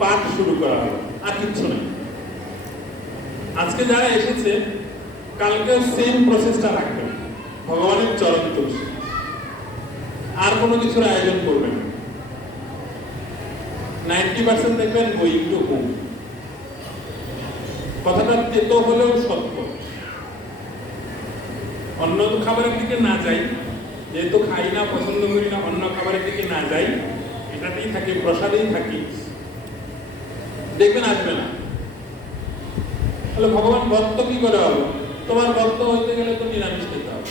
পাঠ শুরু করা হলো, আর কিচ্ছু নেই। আজকে যারা এসেছে, কালকে সেম প্রসেসটা রাখবেন, ভগবানের চরণ তুলসী, আর কোনো কিছুর আয়োজন করবেন। 90% দেখবেন গোয়িং টু হোম। কথাটা তেতো হলেও সত্য। অন্য খাবারের দিকে না যাই, যেহেতু খাই না, পছন্দ করি না, অন্য খাবারের দিকে না যাই, এটাতেই থাকি, প্রসাদেই থাকি, দেখবেন আসবে না। তাহলে ভগবান ভক্ত কি করে হবে? তোমার ভক্ত হইতে গেলে তো নিরামিষ খেতে হবে।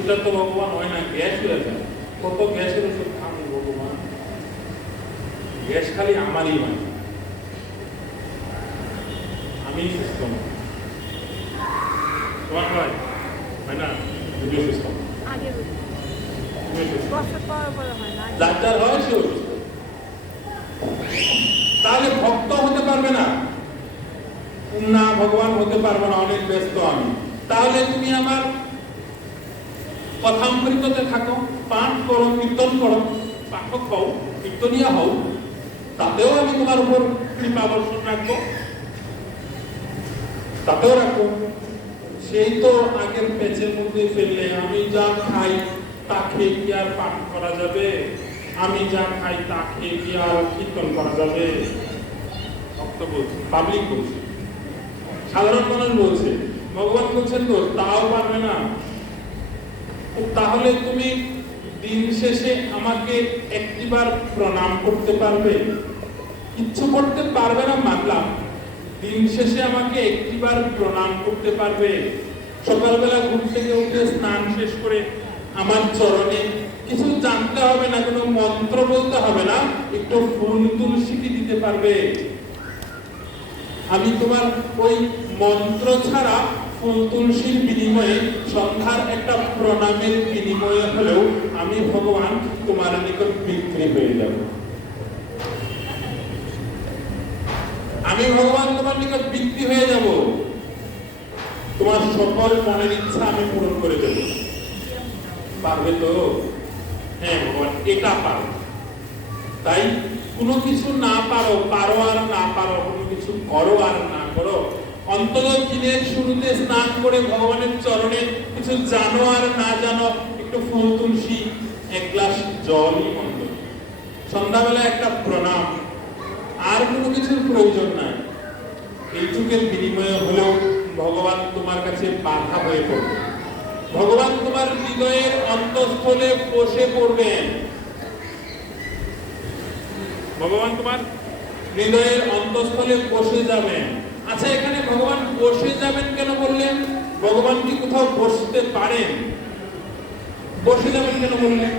এটা তো ভগবান হয় না, গ্যাস হয়ে যায়। কত গ্যাসের ওষুধ খান ভগবান, গ্যাস খালি আমারই হয়, আমি সুস্থ না। তোমার হয় না? তুমি সুস্থ, যার যার হয় সে অসুস্থ। তাহলে ভক্ত হতে পারবে না? না, ভগবান হতে পারবো না, অনেক ব্যস্ত আমি। তাহলে তুমি আমার কথামৃততে থাকো, পাঠ করো, কীর্তন করো, পাঠক হও, কীর্তনিয়া হও, তাতেও আমি তোমার উপর কৃপা বর্ষণ রাখবো, তাতেও রাখবো। সেই তো আগের পেঁচের মধ্যে ফেললে, আমি যা খাই তা খেয়ে কি আর পাঠ করা যাবে? আমি যা খাই তা খেয়ে কি আর কীর্তন করা যাবে? ভক্ত বলছে, পাবলিক বলছে, সাধারণ মানুষ বলছে। ভগবান বলছেন তো তাও পারবে না। তাহলে তুমি দিন শেষে আমাকে একটিবার প্রণাম করতে পারবে? কিচ্ছু করতে পারবে না মানলাম, দিন শেষে আমাকে একটিবার প্রণাম করতে পারবে? সকালবেলা ঘুম থেকে উঠে স্নান শেষ করে আমার চরণে কিছু জানতে হবে না, কোনো মন্ত্র বলতে হবে না, একটু ফুল তুলসী দিতে পারবে? আমি তোমার ওই মন্ত্র ছাড়া ফুল তুলসীর বিনিময়ে, সন্ধ্যার একটা প্রণামের বিনিময়ে হলেও আমি ভগবান তোমার নিকট বিক্রি হয়ে যাব। আমি ভগবান তোমার নিকট বিক্রি হয়ে যাব, তোমার সকল মনের ইচ্ছা আমি পূরণ করে দেব। পারবে তো? হ্যাঁ ভগবান, এটা পারো। তাই কোনো কিছু না পারো, পারো আর না পারো, কোনো কিছু করো আর না করো, অন্তত দিনের শুরুতে স্নান করে ভগবানের চরণে কিছু জানো আর না জানো, একটু ফুল তুলসী, এক গ্লাস জলই মন্দ, সন্ধ্যাবেলা একটা প্রণাম, আর কোনো কিছুর প্রয়োজন নাই। এইটুকের বিনিময়ে হলেও ভগবান তোমার কাছে বাধা হয়ে পড়বে। ভগবান তোমার হৃদয়ের অন্তঃস্থলে বসে পড়বেন। ভগবান তোমার হৃদয়ের অন্তঃস্থলে বসে যাবেন। আচ্ছা, এখানে ভগবান বসে যাবেন কেন বললেন? ভগবান কি কোথাও বসতে পারেন? বসে যাবেন কেন বললেন?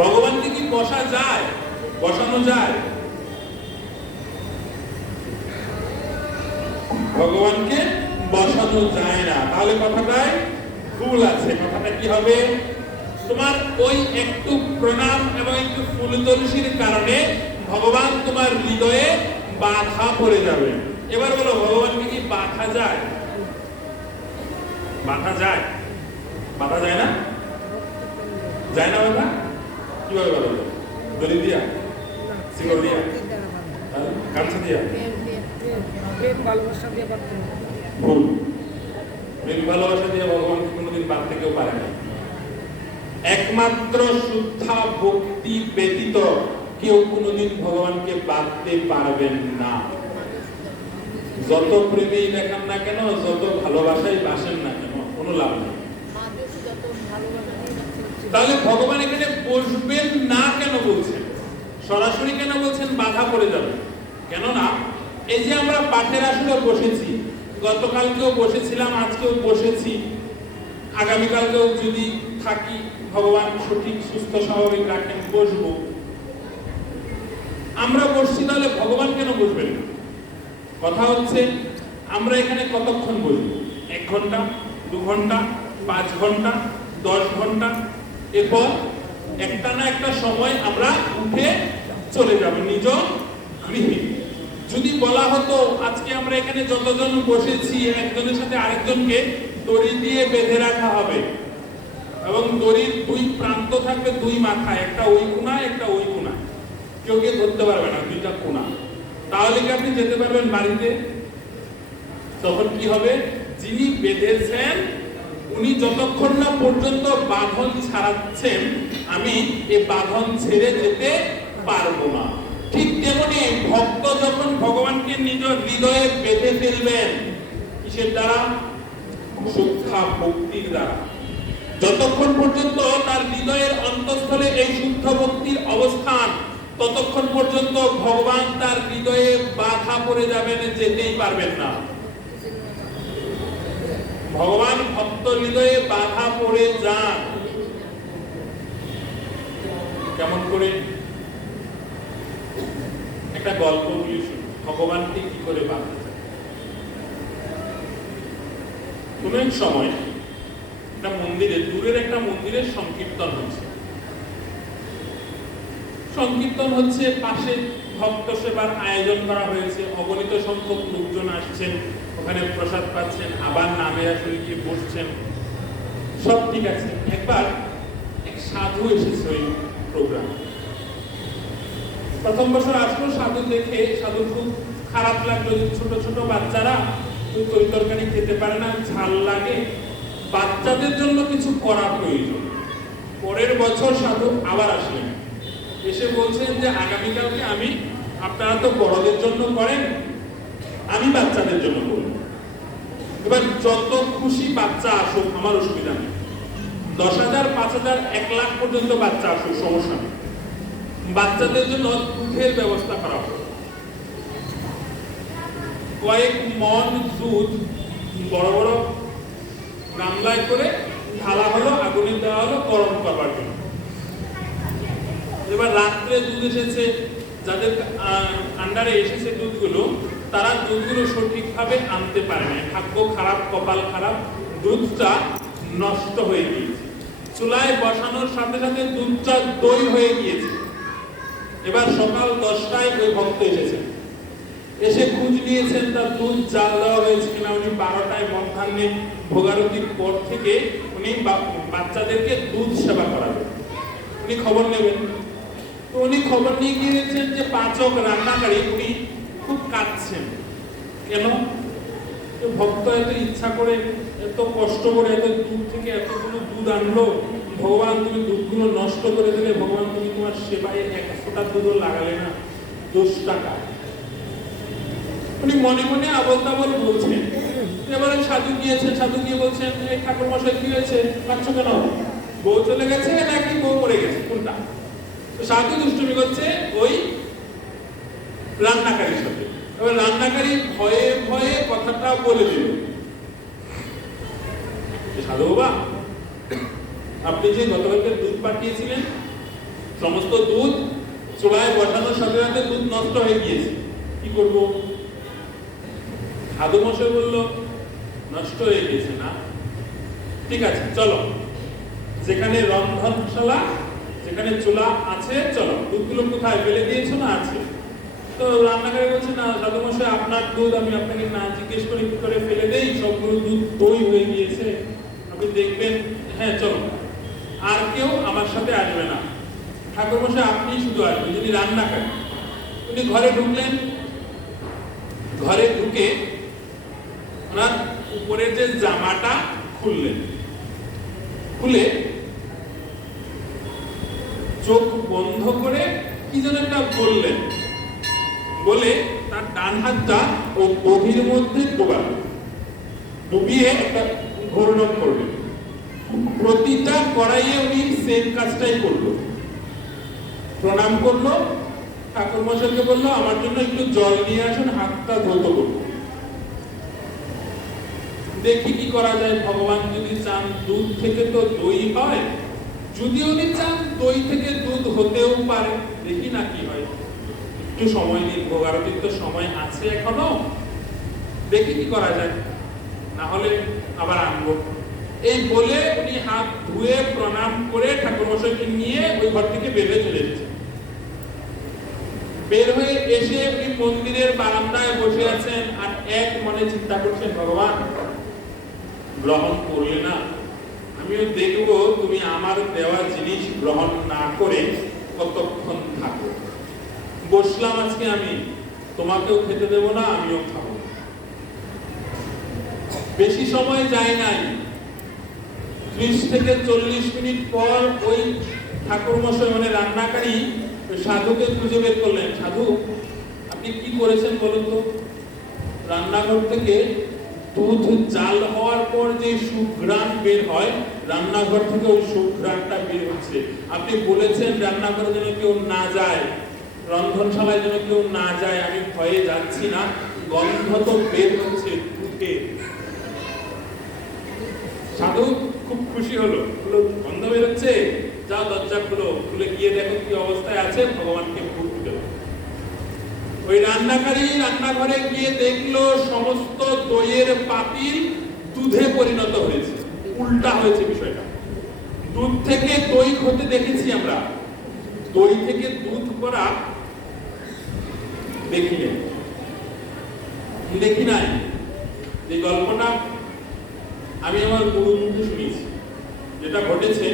ভগবানকে কি বসা যায়? বসানো যায়? ভগবানকে বসানো যায় না। তাহলে কথাটায় ভুল আছে। কথাটা কি হবে? তোমার ওই একটু প্রণাম এবং একটু ফুল তুলসীর কারণে ভগবান তোমার হৃদয়ে বাধা পড়ে যাবে। এবার বলো, ভগবানকে কি বাধা যায়? বাধা যায়? বাধা যায় না? যায় না বাধা? কিভাবে বলো? দড়ি দিয়া, শিকল দিয়া, কাঁচা দিয়া? ভুল। প্রেম ভালোবাসা দিয়ে ভগবানকে কোনোদিন বাঁধতে কেউ পারে না। একমাত্র শুদ্ধা ভক্তি ব্যতীত কেউ কোনোদিন ভগবানকে বাঁধতে পারবেন না। যত প্রেমেই দেখান না কেন, যত ভালোবাসাই বাসেন না কেন, কোনো লাভ নেই। তাহলে ভগবান এখানে বসবেন না কেন বলছেন? সরাসরি কেন বলছেন বাধা পড়ে যাবে? কেননা এই যে আমরা পাঠের আসলে বসেছি, গতকালকেও বসেছিলাম, আজকেও বসেছি, আগামীকালকেও যদি থাকি, ভগবান সঠিক সুস্থ স্বাভাবিক রাখেন, বসবো। আমরা বসছি, তাহলে ভগবান কেন বসবেন? কথা হচ্ছে আমরা এখানে কতক্ষণ বসবো? 1 ঘন্টা, 2 ঘন্টা, 5 ঘন্টা, 10 ঘন্টা, এরপর একটা না একটা সময় আমরা উঠে চলে যাব নিজ গৃহে। যদি বলা হতো আজকে আমরা এখানে যতজন বসেছি, একজনের সাথে আরেকজনকে দড়ি দিয়ে বেঁধে রাখা হবে এবং দড়ির 2 প্রান্ত থাকবে 2 মাথায়, একটা ওই কোণায় একটা ওই কোণায়, কেউ কে ধরতে পারবে না, 2টা কোণা, তাহলে কি আপনি যেতে পারবেন বাড়িতে? তখন কি হবে? যিনি বেঁধেছেন উনি যতক্ষণ না পর্যন্ত বাঁধন ছাড়াচ্ছেন, আমি এই বাঁধন ছেড়ে যেতে পারবো না। ঠিক তেমনি ভক্ত যখন ভগবানকে নিজ হৃদয়ে বেঁধে ফেলবেন, কিসের দ্বারা? শুদ্ধা ভক্তির দ্বারা। যতক্ষণ পর্যন্ত তার হৃদয়ের অন্তঃস্থলে এই শুদ্ধ ভক্তির অবস্থান, ততক্ষণ পর্যন্ত ভগবান তার হৃদয়ে বাধা পড়ে যাবেন, যেতেই পারবেন না। ভগবান ভক্ত হৃদয়ে বাধা পড়ে যান। কেমন করে? একটা গল্প বলি, ভগবানকে কি করে বাধা যায়। কোন এক সময় একটা মন্দিরে, দূরের একটা মন্দিরের সংকীর্তন হচ্ছে। সংকীর্তন হচ্ছে, পাশে ভক্ত সেবার আয়োজন করা হয়েছে, অগণিত সংখ্যক লোকজন আসছেন, ওখানে প্রসাদ পাচ্ছেন, আবার নামে আসলে গিয়ে বসছেন, সব ঠিক আছে। একবার এক সাধু এসেছে ওই প্রোগ্রাম। প্রথম বছর আসলো, সাধু দেখে সাধুর খুব খারাপ লাগলো। ছোট ছোট বাচ্চারা তরি তরকারি খেতে পারে না, ঝাল লাগে, বাচ্চাদের জন্য কিছু করা প্রয়োজন। পরের বছর সাধু আবার আসলেন, এসে বলছেন যে আগামীকালকে আপনারা তো বড়দের জন্য করেন, আমি বাচ্চাদের জন্য করব। এবার যত খুশি বাচ্চা আসুক, আমার অসুবিধা নেই। 10,000, 5,000, 1 লাখ পর্যন্ত বাচ্চা আসুক, সমস্যা নেই। বাচ্চাদের জন্য দুধের ব্যবস্থা করা হবে। কয়েক মন দুধ বড় বড় গামলায় করে ঢালা হলো, আগুনে দেওয়া হলো গরম করবার জন্য। এবার রাত্রে দুধ এসেছে, যাদের আন্ডারে এসেছে দুধগুলো, তারা দুধগুলো সঠিকভাবে আনতে পারে না, ভাগ্য খারাপ, কপাল খারাপ, দুধটা নষ্ট হয়ে গিয়েছে। চুলায় বসানোর সাথে সাথে দুধটা দই হয়ে গিয়েছে। এবার সকাল 10টায় ওই ভক্ত এসেছেন, এসে খোঁজ নিয়েছেন তার দুধ জাল দেওয়া হয়েছে কিনা। উনি 12টায় মধ্যাহ্নে ভোগারতির পর থেকে উনি বাচ্চাদেরকে দুধ সেবা করাবেন, উনি খবর নেবেন। তো উনি খবর নিয়ে গিয়েছেন যে পাচক রান্নাকারী উনি খুব কাঁদছেন। কেন? ভক্ত এত ইচ্ছা করে, এত কষ্ট করে, এত দূর থেকে এতগুলো দুধ আনলো, ভগবান তুমি দুধগুলো নষ্ট করে দিলে, ভগবান তুমি তোমার সেবায় 1 ফোঁটা দুধও লাগালে না, দোষটা কার? উনি মনে মনে আবল তাবল বলছেন। এবারে সাধু গিয়েছেন, সাধু গিয়ে বলছেন, এই ঠাকুর মশাই কি হয়েছে, কাঁদছো কেন? বউ চলে গেছে নাকি বউ মরে গেছে, কোনটা? সাধু দুষ্টুমি করছে ওই রান্নাকারীর সাথে। এবার রান্নাকারী ভয়ে ভয়ে কথাটা বলে দিল, সাধু বাবা, আপনি যে গতকালকে দুধ পাঠিয়েছিলেন, সমস্ত দুধ চুলায় বসানোর সাথে সাথে দুধ নষ্ট হয়ে গিয়েছে, কি করব? সাধু মশাই বলল, নষ্ট হয়ে গেছে না, ঠিক আছে চলো, যেখানে রন্ধনশালা, যেখানে চুলা আছে, চলো, দুধগুলো কোথায় ফেলে দিয়েছো না? আছে। তো রান্নাকারী বলছে, না সাধু মশাই, আপনার দুধ আমি আপনাকে না জিজ্ঞেস করে কি করে ফেলে দেই, সবগুলো দুধ দই হয়ে গিয়েছে, আপনি দেখবেন। হ্যাঁ চলো, আর কেউ আমার সাথে আসবে না, ঠাকুর মশাই আপনি শুধু আসবেন। যিনি রান্নাকারী উনি ঘরে ঢুকলেন, ঘরে ঢুকে ওনার উপরের যে জামাটা খুললেন, খুলে চোখ বন্ধ করে কি যেন একটা বললেন, বলে তার ডান হাতটা ও গভীর মধ্যে ডোবালেন, ডুবিয়ে একটা ঘূর্ণন করলেন। প্রতিটা কড়াইয়ে উনি সেম কাজটাই করলো, প্রণাম করলো, ঠাকুর মশাইকে বললো আমার জন্য একটু জল নিয়ে আসুন, হাতটা ধৌত করবো, দেখি কি করা যায়। ভগবান যদি চান দুধ থেকে তো দই হয়, যদি উনি চান দই থেকে দুধ হতেও পারে, দেখি না কি হয়, একটু সময় নিন, ভোগারতির তো সময় আছে এখনো, দেখি কি করা যায়, না হলে আবার আনবো। এই বলে উনি হাত ধুয়ে প্রণাম করে ঠাকুর মশাইকে নিয়ে ওই ঘর থেকে বের হয়ে চলে এসেছেন। বের হয়ে এসে উনি মন্দিরের বারান্দায় বসে আছেন, আর এক মনে চিন্তা করছেন, ভগবান গ্রহণ করলে না, আমিও দেখবো তুমি আমার দেওয়া জিনিস গ্রহণ না করে কতক্ষণ থাকো। বসলাম আজকে আমি, তোমাকেও খেতে দেবো না, আমিও খাবো। বেশি সময় যায় নাই, 30 থেকে 40 মিনিট পর ওই ঠাকুর মশাই মানে রান্নাকারী সাধুকে খুঁজে বের করলেন। সাধু, আপনি কি করেছেন বলুন তো? রান্নাঘর থেকে দুধ জাল হওয়ার পর যে সুঘ্রাণ বের হয়, রান্নাঘর থেকে ওই সুঘ্রাণটা বের হচ্ছে। আপনি বলেছেন রান্নাঘরে যেন কেউ না যায়, রন্ধনশালায় যেন কেউ না যায়, আমি ভয়ে যাচ্ছি না, গন্ধ তো বের হচ্ছে দুধে। সাধু খুব খুশি হলো, গন্ধ বের হচ্ছে, যাও দরজা খুলো, খুলে গিয়ে দেখো কি অবস্থায় আছে, ভগবানকে ভোগ দিল। ওই রান্নাকারী রান্নাঘরে গিয়ে দেখলো সমস্ত দইয়ের পাতিল দুধে পরিণত হয়েছে, উল্টা হয়েছে বিষয়টা। দুধ থেকে দই হতে দেখেছি আমরা, দই থেকে দুধ করা দেখি নাই। যে গল্পটা আমি আমার গুরুর মুখে শুনেছি, যেটা ঘটেছে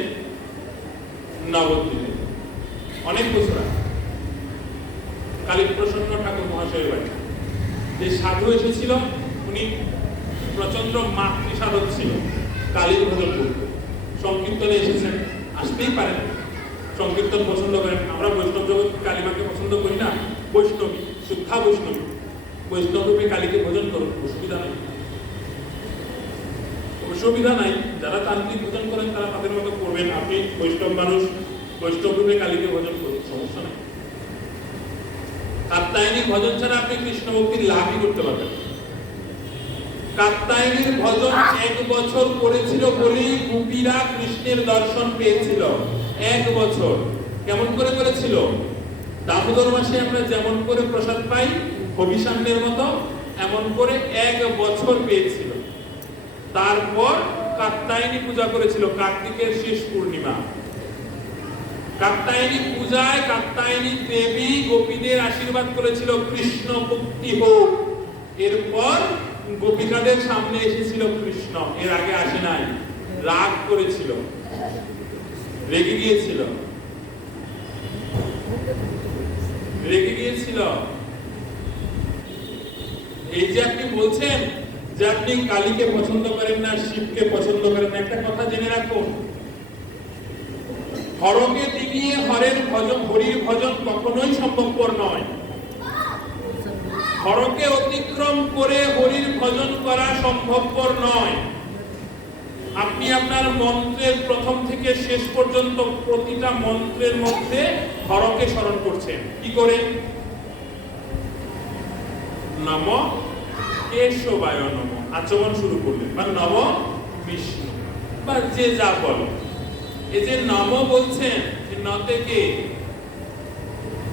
নবদ্বীপে অনেক বছর আগে, কালীপ্রসন্ন ঠাকুর মহাশয়ের বাড়ি। যে সাধু এসেছিল উনি প্রচন্ড মাতৃ সাধক ছিল, কালীর ভজন করত, সংকীর্তনে এসেছেন, আসতেই পারেন, সংকীর্তন পছন্দ করেন। আমরা বৈষ্ণব জগৎ কালীমাকে পছন্দ করি না, বৈষ্ণবী, শুদ্ধা বৈষ্ণবী। বৈষ্ণব রূপে কালীকে ভজন করুন, অসুবিধা নাই, অসুবিধা নাই। যারা তান্ত্রিক ভজন করেন তারা তাদের মতো করবেন, আপনি বৈষ্ণব মানুষ বৈষ্ণব রূপে কালীকে ভজন করুন, সমস্যা নাই। কাত্যায়নী ভজন ছাড়া আপনি কৃষ্ণ ভক্তির লাভই করতে পারবেন। কাত্যায়নীর ভজন 1 বছর করেছিল বলেই গোপীরা কৃষ্ণের দর্শন পেয়েছিল। 1 বছর। কেমন করে করেছিল? দামোদর মাসে আমরা যেমন করে প্রসাদ পাই হবিষান্নের মতো, এমন করে 1 বছর পেয়েছিল। তারপর কাত্যায়নী পূজা করেছিল কার্তিকের শেষ পূর্ণিমা। কাত্যায়নী পূজায় কাত্যায়নী দেবী গোপীদের আশীর্বাদ করেছিল কৃষ্ণ মুক্তি হোক। এরপর গোপিকাদের সামনে এসেছিল কৃষ্ণ, এর আগে আসে নাই। রাগ করেছিল, রেগে গিয়েছিল, রেগে গিয়েছিল। এই যে আপনি বলছেন যে আপনি কালীকে পছন্দ করেন না, শিবকে পছন্দ করেন না, একটা কথা জেনে রাখুন, হরকে ডিঙিয়ে হরের ভজন, হরির ভজন কখনোই সম্ভবপর নয়। হরকে অতিক্রম করে হরির ভজন করা সম্ভবপর নয়। আপনি আপনার মন্ত্রের প্রথম থেকে শেষ পর্যন্ত প্রতিটা মন্ত্রের মধ্যে হরকে স্মরণ করছেন। কি করে? নম কেশবায় নম, আচমন শুরু করলেন, বা নম বিষ্ণু, বা যে যা বলো। এই যে নম বলছেন, নতে কে?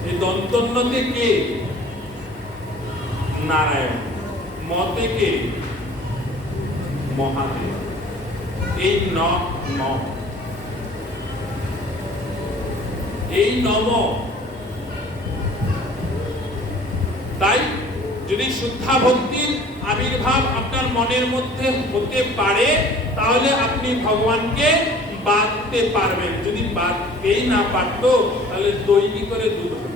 এই দন্তন্নতে কে? নারায়ণ। মতে কে? মহাদেব। এই এই নম। তাই যদি শুদ্ধা ভক্তির আবির্ভাব আপনার মনের মধ্যে হতে পারে, তাহলে আপনি ভগবানকে বাঁধতে পারবেন। যদি বাঁধতেই না পারতো, তাহলে দই কি করে দুধ হলো?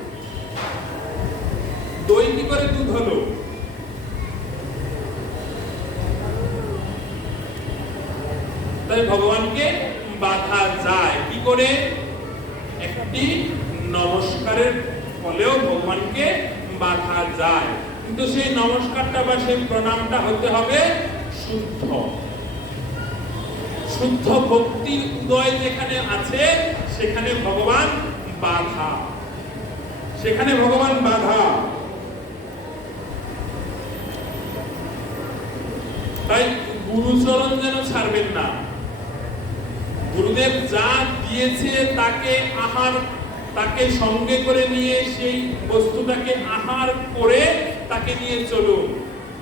দই কি করে দুধ হলো? তাই ভগবানকে বাঁধা যায় কি করে? একটি নমস্কারের ফলেও ভগবানকে বাঁধা যায়, কিন্তু সেই নমস্কারটা বা সেই প্রণামটা হতে হবে শুদ্ধ। শুদ্ধ ভক্তি উদয় যেখানে আছে, সেখানে ভগবান বাধা, সেখানে ভগবান বাধা। তাই গুরুচরণ যেন ছাড়বেন না। গুরুদেব যা দিয়েছে তাকে সঙ্গে করে নিয়ে সেই বস্তুটাকে আহার করে তাকে নিয়ে চলুন,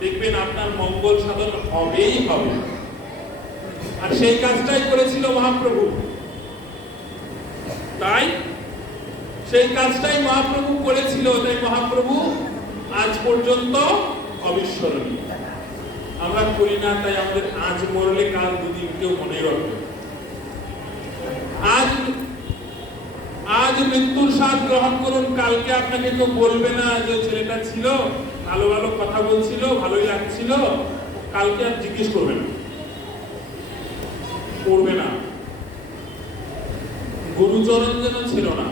দেখবেন আপনার মঙ্গল সাধন হবেই হবে। আর সেই কাজটাই করেছিল মহাপ্রভু। তাই সেই কাজটাই মহাপ্রভু করেছিল, তাই মহাপ্রভু আজ পর্যন্ত অবিস্মরণীয়। আমরা করি না, তাই আমাদের আজ মরলে কাল দুদিন কেউ মনে রাখবে। আজ মৃত্যুর স্বাদ গ্রহণ করুন, কালকে আপনাকে কেউ বলবে না যে ছেলেটা ছিল ভালো ভালো কথা বলছিল, ভালোই লাগছিল, কালকে আর জিজ্ঞেস করবে না, করবে না। গুরুচরণ যেন ছিল না,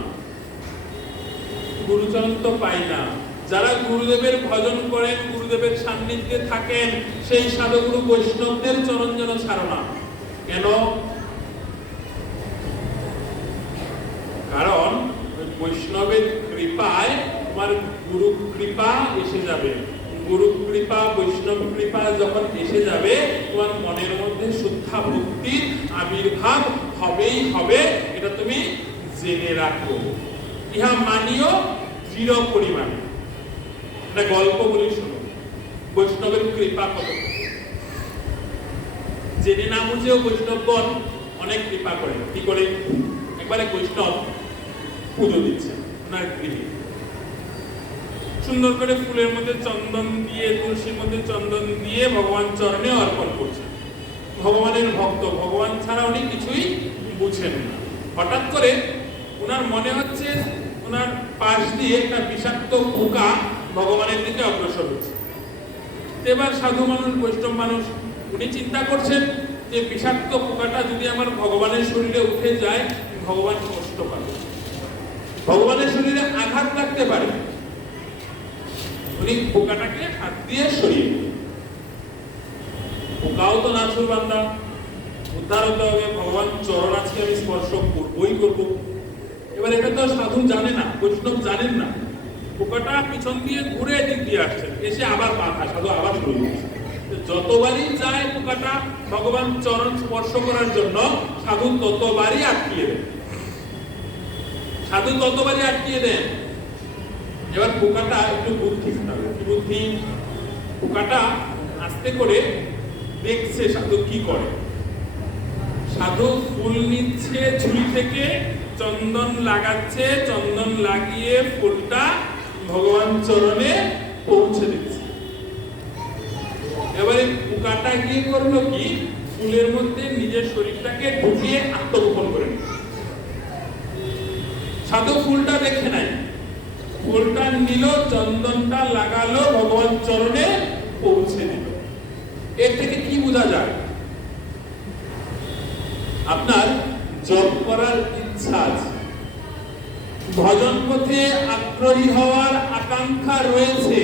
গুরুচরণ তো পাই না। যারা গুরুদেবের ভজন করেন, গুরুদেবের সান্নিধ্যে থাকেন, সেই সাধুগুরু বৈষ্ণবদের চরণ যেন ছাড়ো না। কেন? কারণ বৈষ্ণবের কৃপায় তোমার গুরু কৃপা এসে যাবে। গুরু কৃপা, বৈষ্ণব কৃপা যখন এসে যাবে, তোমার মনের মধ্যে শুদ্ধা ভক্তির আবির্ভাব হবেই হবে, এটা তুমি জেনে রাখো। ইহা মানিও দৃঢ় পরিমাণে। একটা গল্প বলি শোনো, বৈষ্ণবের কৃপা কত। জেনে না বুঝেও বৈষ্ণবগণ অনেক কৃপা করে। কি করে? একবারে বৈষ্ণব পুজো দিচ্ছে ওনার গৃহে, সুন্দর করে ফুলের মধ্যে চন্দন দিয়ে, তুলসীর মধ্যে চন্দন দিয়ে ভগবান চরণে অর্পণ করছে। ভগবানের ভক্ত, ভগবান ছাড়া উনি কিছুই বুঝেন না। হঠাৎ করে ওনার মনে হচ্ছে ওনার পাশ দিয়ে একটা বিষাক্ত পোকা ভগবানের দিকে অগ্রসর হচ্ছে। এবার সাধু মানুষ, বৈষ্ণব মানুষ, উনি চিন্তা করছেন যে বিষাক্ত পোকাটা যদি আমার ভগবানের শরীরে উঠে যায়, ভগবান কষ্ট পাবে, ভগবানের শরীরে আঘাত লাগতে পারে। উনি পোকাটাকে হাত দিয়ে সরিয়ে দিলেন। পোকাও তো নাছুর বান্দা, উদ্ধার হতে হবে, ভগবান চরণ আজকে আমি স্পর্শ করবই করব। এবার এটা তো সাধু জানে না, বৈষ্ণব জানেন না। পোকাটা পিছন দিয়ে ঘুরে দিক দিয়ে আসছে, এসে আবার বাধা, সাধু আবার শুরু করছে। যতবারই যায় পোকাটা ভগবান চরণ স্পর্শ করার জন্য, সাধু ততবারই আটকিয়ে দেন, সাধু ততবারই আটকিয়ে দেন। এবার পোকাটা একটু বুদ্ধি খাটাবে, কি বুদ্ধি? পোকাটা আস্তে করে দেখছে সাধু কি করে। সাধু ফুল নিচ্ছে ঝুড়ি থেকে, চন্দন লাগাচ্ছে, চন্দন লাগিয়ে ফুলটা ভগবান চরণে পৌঁছে দিচ্ছে। এবারে পোকাটা গিয়ে করলো কি, ফুলের মধ্যে নিজের শরীরটাকে ঢুকিয়ে আত্মগোপন করে নিল। সাধু ফুলটা দেখে নাই, ফুলটা নিল, চন্দনটা লাগালো, ভগবান চরণে পৌঁছে দিল। এর থেকে কি বোঝা যায়? আপনার জপ করার ইচ্ছা আছে, ভজন পথে আগ্রহী হওয়ার আকাঙ্ক্ষা রয়েছে,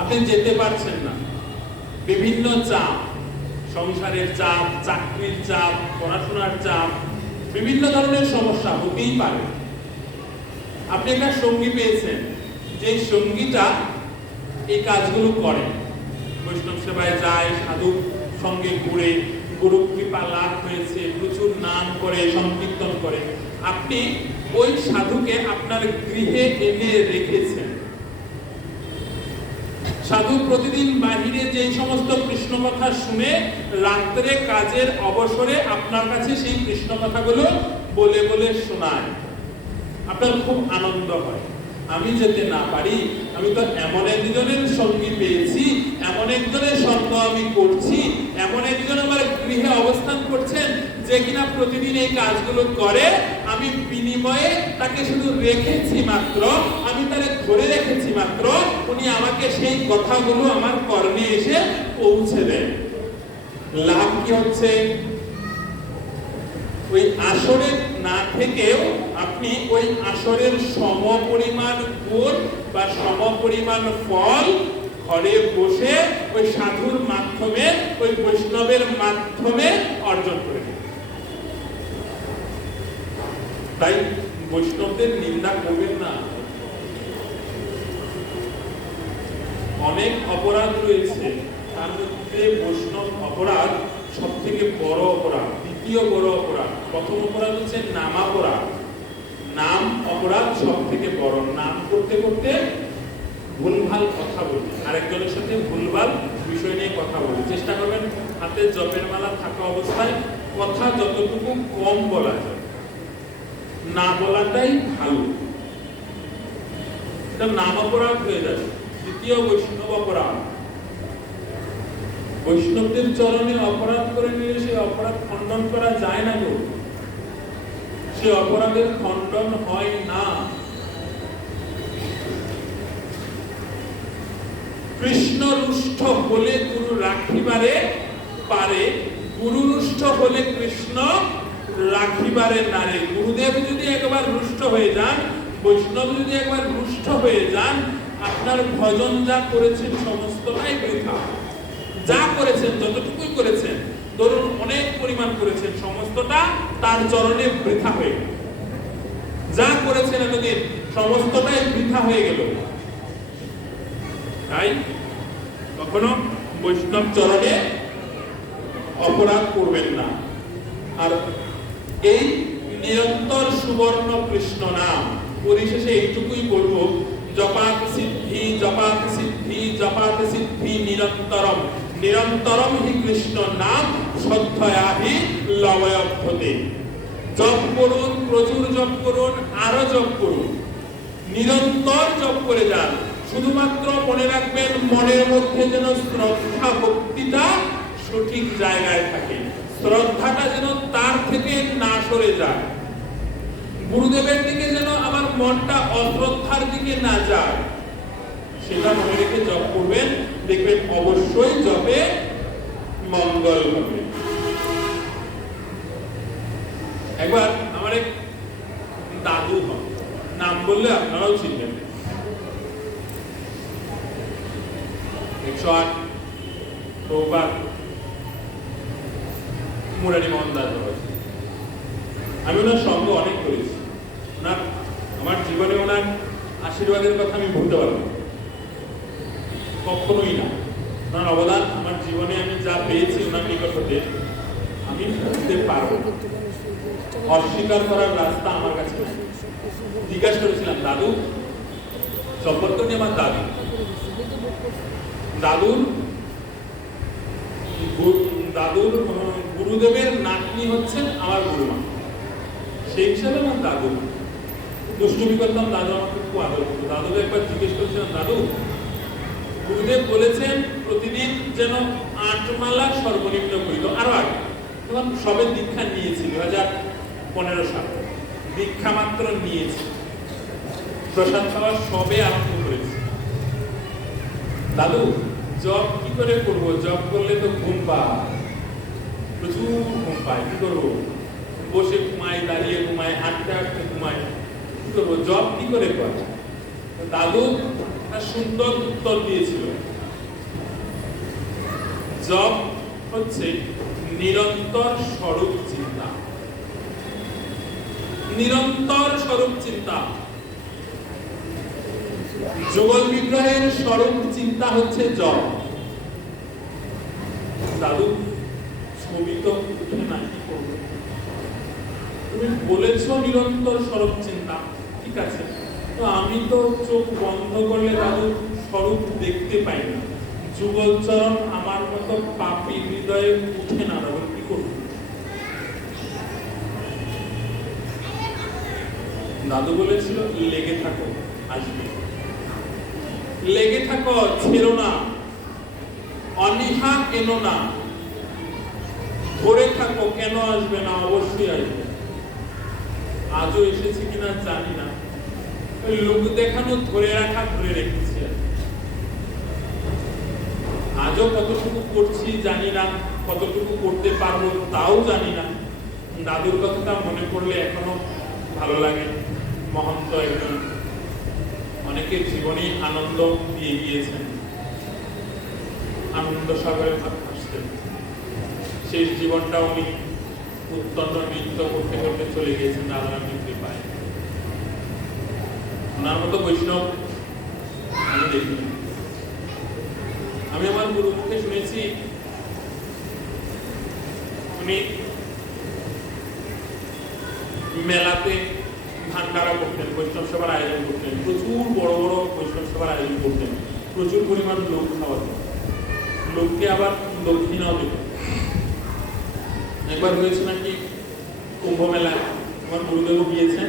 আপনি যেতে পারছেন না। বিভিন্ন চাপ, সংসারের চাপ, চাকরির চাপ, পড়াশোনার চাপ, বিভিন্ন ধরনের সমস্যা হতেই পারে। আপনি একটা সঙ্গী পেয়েছেন, যে সঙ্গীটা এই কাজগুলো করে, বৈষ্ণব সেবায় যায়, সাধু সঙ্গে ঘুরে, গুরু কৃপা লাভ হয়েছে, প্রচুর নাম করে, সংকীর্তন করে। আপনি ওই সাধুকে আপনার গৃহে এনে রেখেছেন। সাধু প্রতিদিন বাহিরে যে সমস্ত কৃষ্ণ কথা শুনে, রাত্রে কাজের অবসরে আপনার কাছে সেই কৃষ্ণ কথাগুলো বলে বলে শোনায়। আপনার খুব আনন্দ হয়। আমি যেতে না পারি, আমি তো এমন একজনের সঙ্গী পেয়েছি, এমন একজনের সঙ্গ আমি করছি, এমন একজন আমার গৃহে অবস্থান করছেন যে কিনা প্রতিদিন এই কাজগুলো করে। আমি বিনিময়ে তাকে শুধু রেখেছি মাত্র, আমি তাকে ধরে রেখেছি মাত্র, উনি আমাকে সেই কথাগুলো আমার কর্ণে এসে পৌঁছে দেন। লাভ কি হচ্ছে? ওই আসরে না থেকেও আপনি ওই আসরের সমপরিমাণ গুণ বা সমপরিমাণ ফল ঘরে বসে ওই সাধুর মাধ্যমে, ওই বৈষ্ণবের মাধ্যমে অর্জন করে নেন। তাই বৈষ্ণবদের নিন্দা করবেন না। অনেক অপরাধ রয়েছে, তার মধ্যে বৈষ্ণব অপরাধ সব থেকে বড় অপরাধ, দ্বিতীয় বড় অপরাধ। প্রথম অপরাধ হচ্ছে নামাপরাধ। নাম অপরাধ সব থেকে বড়। নাম করতে করতে ভুলভাল কথা বলি, আরেকজনের সাথে ভুলভাল বিষয় নিয়ে কথা বলি। চেষ্টা করবেন হাতে জপের মালা থাকা অবস্থায় কথা যতটুকু কম বলা যায়, না বলাটাই ভালো। এটা নাম অপরাধ হয়ে যাবে। দ্বিতীয় বৈষ্ণব অপরাধ। বৈষ্ণবদের চরণে অপরাধ করে নিলে সেই অপরাধ খণ্ডন করা যায় না গো, সে অপরাধের খণ্ডন হয় না। কৃষ্ণ রুষ্ট হলে গুরু রাখিবারে পারে, গুরু রুষ্ট হলে কৃষ্ণ রাখিবারে নারে। গুরুদেব যদি একবার রুষ্ট হয়ে যান, বৈষ্ণব যদি একবার রুষ্ট হয়ে যান, আপনার ভজন যা করেছেন সমস্তটাই বৃথা। যা করেছেন, যতটুকুই করেছেন, ধরুন অনেক পরিমাণ করেছেন, সমস্তটা তার চরণে বৃথা হয়ে গেল। যা করেছেন এতদিন সমস্তটাই বৃথা হয়ে গেল। তাই কখনো বৈষ্ণব চরণে অপরাধ করবেন না। আর এই নিরন্তর সুবর্ণ কৃষ্ণ নাম, পরিশেষে এইটুকুই বলবো, জপাত সিদ্ধি, জপাত সিদ্ধি, জপাত সিদ্ধি নিরন্তরম, নিরন্তরম হি কৃষ্ণ নাম শ্রদ্ধয়া হি লবয়ভ্যতে। জপ করুন, প্রচুর জপ করুন, আরো জপ করুন, নিরন্তর জপ করে যান। শুধুমাত্র মনে রাখবেন, মনের মধ্যে যেন শ্রদ্ধা ভক্তিটা সঠিক জায়গায় থাকে, শ্রদ্ধাটা যেন তার থেকে না সরে যায়। গুরুদেবের দিকে যেন আমার মনটা অশ্রদ্ধার দিকে না যায়, সেটা মনে রেখে জপ করবেন। দেখবেন অবশ্যই জপে মঙ্গল হবে। একবার আমার এক দাদু হন, নাম বললে আপনারাও চিনবেন। 108 প্রভুপাদ মুরারি মোহন দাস বাবা। আমি ওনার সঙ্গ অনেক করেছি, ওনার আমার জীবনে ওনার আশীর্বাদের কথা আমি ভুলতে পারবো না, কখনোই না। ওনার অবদান আমার জীবনে আমি যা পেয়েছি ওনার নিকট হতে আমি ভুলতে পারবো না। অস্বীকার করার রাস্তা আমার কাছে নেই। জিজ্ঞাসা করেছিলাম, দাদু সম্পর্ক নিয়ে আমার দাদুর গুরুদেবের নাতনি হচ্ছেন আমার গুরুমা, সেই হিসাবে আমার দাদু। দুষ্টুমি করতাম, দাদু আমাকে খুব আদর করতো। দাদুকে একবার জিজ্ঞেস করেছিলাম, দাদু গুরুদেব বলেছেন প্রতিদিন যেন 8 মালা সর্বনিম্ন করিত। আরো আগে তখন সবে দীক্ষা নিয়েছি, 2015 সালে দীক্ষা মাত্র নিয়েছি, প্রসাদ খাওয়া সবে আরম্ভ করেছি। দাদু জব কি করে করবো? জব করলে তো ঘুম পায়, প্রচুর ঘুম পায়, কি করবো? বসে ঘুমাই, দাঁড়িয়ে ঘুমাই, হাঁটতে হাঁটতে ঘুমাই, কি করবো? জব কি করে করে? দাদু তার সুন্দর উত্তর দিয়েছিল, জব হচ্ছে নিরন্তর স্বরূপ চিন্তা, নিরন্তর স্বরূপ চিন্তা। যুগল বিগ্রহের স্বরূপ চিন্তা হচ্ছে জপ। দাদু ছবি তো উঠে না, কি করবো? তুমি বলেছো নিরন্তর স্বরূপ চিন্তা, ঠিক আছে, তো আমি তো চোখ বন্ধ করলে দাদু স্বরূপ দেখতে পাই না। যুগল চরণ আমার মতো পাপী হৃদয়ে উঠে না, দাদু কি করবো? দাদু বলেছিল লেগে থাকো, আসবে, লেগে থাকো, ছেড়ো না, অনীহা এনো না, ধরে থাকো, কেন আসবে না? অবশ্যই আসবে। আজও এসেছে কিনা জানি না, লোক দেখানো ধরে রাখা, ধরে রেখেছি। আজও কতটুকু করছি জানি না, কতটুকু করতে পারবো তাও জানি না। দাদুর কথাটা মনে পড়লে এখনো ভালো লাগে। মহন্ত একজন, অনেকের জীবনে আনন্দ দিয়ে গিয়েছেন, আনন্দ সাগরে ভাসতেন। শেষ জীবনটা উনি উত্তন্ন নৃত্য করতে করতে চলে গিয়েছেন রাধারানীর কৃপায়। ওনার মতো বৈষ্ণব আমি দেখিনি। আমি আমার গুরু মুখে শুনেছি উনি মেলাতে ভান্ডারা করতেন, বৈষ্ণব সভার আয়োজন করতেন, প্রচুর বড় বড় বৈষ্ণব সভার আয়োজন করতেন, প্রচুর পরিমাণ লোক খাওয়াতেন, লোককে আবার দক্ষিণাও দিতেন। একবার হয়েছে নাকি কুম্ভ মেলায়, আমার গুরুদেবও গিয়েছেন,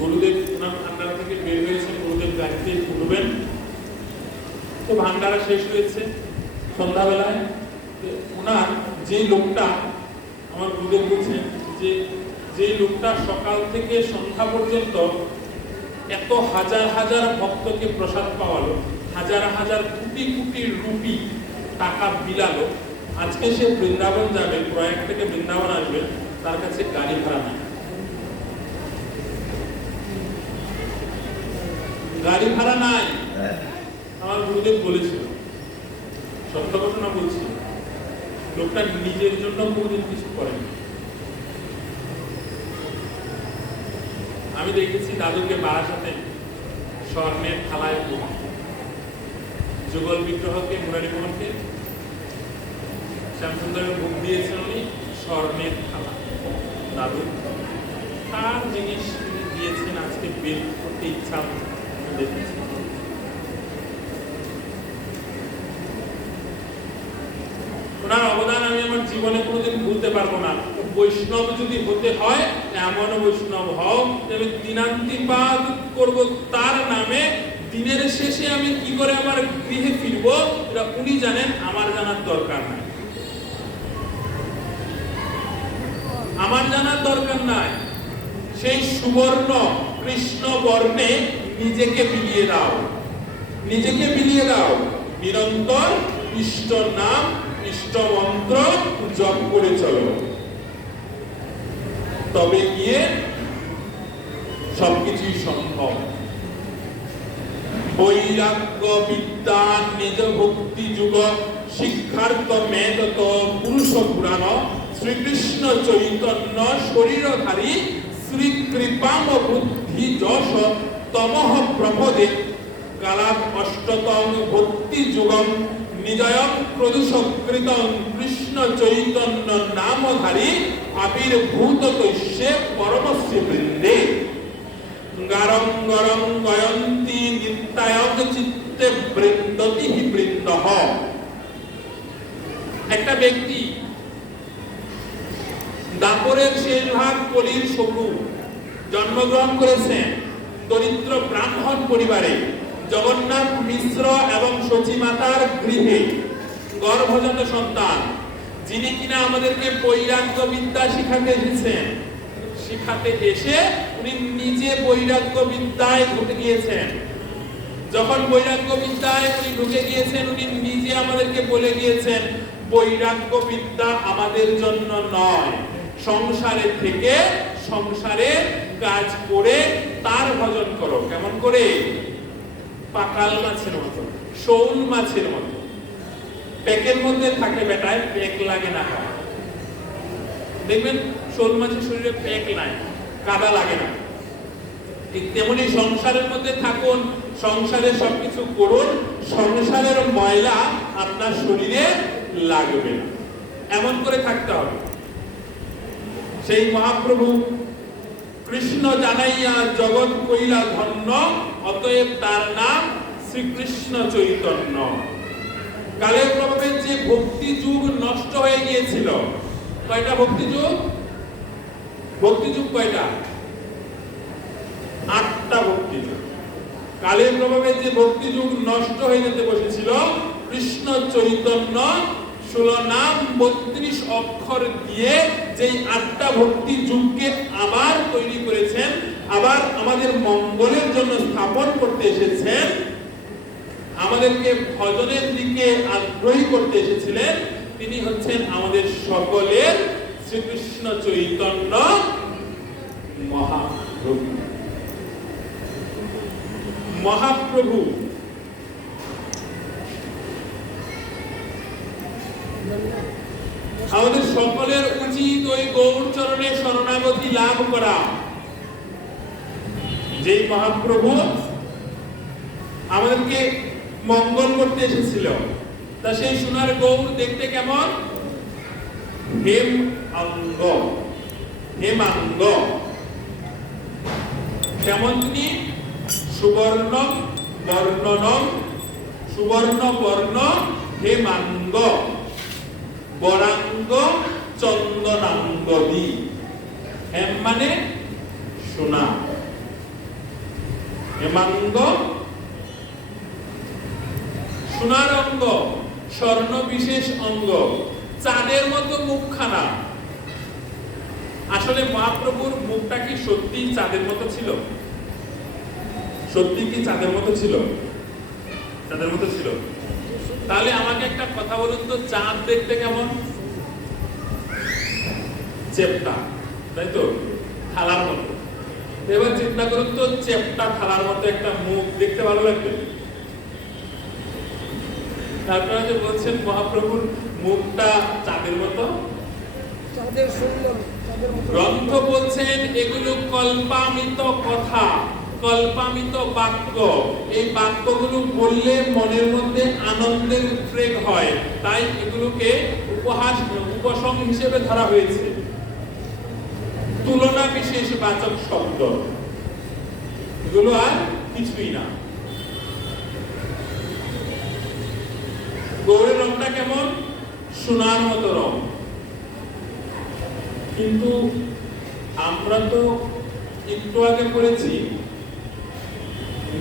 গুরুদেব ওনার ভান্ডারা থেকে বের হয়েছেন, গুরুদেব গাড়িতে উঠবেন, তো ভান্ডারা শেষ হয়েছে সন্ধ্যাবেলায়। ওনার যে লোকটা, আমার গুরুদেব বলছেন যে লোকটা সকাল থেকে সন্ধ্যা পর্যন্ত এত হাজার হাজার ভক্তকে প্রসাদ পাওয়ালো, হাজার হাজার কোটি কোটি রুপি টাকা বিলালো, আজকে সে বৃন্দাবন যাবে, প্রয়াগ থেকে বৃন্দাবন আসবে, তার কাছে গাড়ি ভাড়া নাই, গাড়ি ভাড়া নাই। আমার গুরুদেব বলেছিল, সত্য ঘটনা বলছিল, লোকটা নিজের জন্য কোনদিন কিছু করেনি। আমি দেখেছি দাদুকে বারাসাতে স্বর্ণের থালায় যুগল বিগ্রহকে, মুরারি মোহনকে শ্যামসুন্দরের ভোগ দিয়েছেন উনি স্বর্ণের থালা। দাদু তার জিনিস তিনি দিয়েছেন, আজকে বের করতে ইচ্ছা দেখেছি। ওনার অবদান আমি আমার জীবনে কোনোদিন ভুলতে পারবো না। বৈষ্ণব যদি হতে হয়, এমন বৈষ্ণব হও আমি দিনান্তিপাত করব তার নামে। দিনের শেষে আমি কি করে আমার গৃহে ফিরবো এটা উনি জানেন, আমার জানার দরকার নাই, আমার জানার দরকার নাই। সেই সুবর্ণ কৃষ্ণ বর্ণে নিজেকে বিলিয়ে দাও, নিজেকে বিলিয়ে দাও, নিরন্তর ইষ্ট নাম ইষ্ট মন্ত্র জপ করে চলো, তবে গিয়ে সবকিছুই সম্ভব। বৈরাগ্য বিদ্যা নিজ ভক্তি যুগ শিক্ষার্থ মেদত পুরুষ পুরাণ শ্রীকৃষ্ণ চৈতন্য শরীরধারী শ্রী কৃপাম বুদ্ধি যশ তমঃ প্রভদে কালাত অষ্টতম ভক্তি যুগম নিজয়ম প্রদূষকৃতম কৃষ্ণ চৈতন্য নামধারী আবির্ভূত তৈষ্যে পরমস্য বৃন্দে গারং গরং গয়ন্তি নিত্যায়গ চিত্তে বৃন্দতি হি বৃন্দঃ। একটা ব্যক্তি দাপরের শেষ ভাগ কলির শুরু জন্মগ্রহণ করেছেন দরিদ্র ব্রাহ্মণ পরিবারে জগন্নাথ মিশ্র এবং সচী মাতার গৃহে গর্ভজাত সন্তান, যিনি কিনা আমাদেরকে বৈরাগ্য বিদ্যা শিখাতে এসে উনি নিজে বৈরাগ্য বিদ্যায় ঢুকে গিয়েছেন। যখন বৈরাগ্য বিদ্যায় উনি ঢুকে গিয়েছেন, উনি নিজে আমাদেরকে বলে গিয়েছেন বৈরাগ্য বিদ্যা আমাদের জন্য নয়, সংসারে থেকে সংসারে কাজ করে তার ভজন করো। কেমন করে? পাকাল মাছের মতো, শৌল মাছের মতো। পেকের মধ্যে থাকে বেটায়, পেক লাগে না। দেখবেন শৌল মাছের শরীরে পেক নাই, কাদা লাগে না। ঠিক তেমনি সংসারের মধ্যে থাকুন, সংসারে সবকিছু করুন, সংসারের ময়লা আপনার শরীরে লাগবে না। এমন করে থাকতে হবে। সেই মহাপ্রভু কৃষ্ণ জানাইয়া জগৎ কইলা ধন্য, অতএব তার নাম শ্রীকৃষ্ণ চৈতন্য। কালের প্রভাবে যে ভক্তি যুগ নষ্ট হয়ে গিয়েছিল, কয়টা ভক্তি যুগ? ভক্তি যুগ কয়টা? 8টা ভক্তি যুগ। কালের প্রভাবে যে ভক্তি যুগ নষ্ট হয়ে যেতে বসেছিল, কৃষ্ণ চৈতন্য 16 নাম 32 অক্ষর দিয়ে যেই 8টা ভক্তি যুগকে আবার তৈরি করেছেন, আবার আমাদের মঙ্গলের জন্য স্থাপন করতে এসেছেন, আমাদেরকে ভজনের দিকে আগ্রহী করতে এসেছিলেন, তিনি হচ্ছেন আমাদের সকলের শ্রীকৃষ্ণ চৈতন্য মহাপ্রভু। মহাপ্রভু আমাদের সকলের উচিত ওই গৌর চরণে শরণাগতি লাভ করা। যেই মহাপ্রভু আমাদেরকে মঙ্গল করতে এসেছিল, তা সেই সোনার গৌর দেখতে কেমন? হেমাঙ্গ। কেমন তিনি? সুবর্ণ বর্ণ হেমাঙ্গ বরাঙ্গ চন্দনাঙ্গদি। হেম মানে সোনা, হেমাঙ্গ সোনার অঙ্গ, স্বর্ণ বিশেষ অঙ্গ, চাঁদের মতো মুখখানা। আসলে মহাপ্রভুর মুখটা কি সত্যি চাঁদের মতো ছিল? সত্যি কি চাঁদের মতো ছিল? চাঁদের মতো ছিল। তাহলে আমাকে একটা কথা বলুন তো, চাঁদ দেখতে কেমন? চেপটা, তাই তো? থালার মতো। এবার চিন্তা করুন তো, চেপটা থালার মতো একটা মুখ দেখতে ভালো লাগবে? আপনারা যে বলছেন মহাপ্রভুর মুখটা চাঁদের মতো, গ্রন্থ বলছেন এগুলো কল্পামিত কথা, কল্পামিত বাক্য। এই বাক্যগুলো বললে মনের মধ্যে আনন্দের উদ্রেক হয়, তাই এগুলোকে উপসম হিসেবে ধরা হয়েছে। তুলনা বিশেষ বাচক শব্দ, এগুলো আর কিছুই না। গৌরের রংটা কেমন? সোনার মতো রং। কিন্তু আমরা তো একটু আগে পড়েছি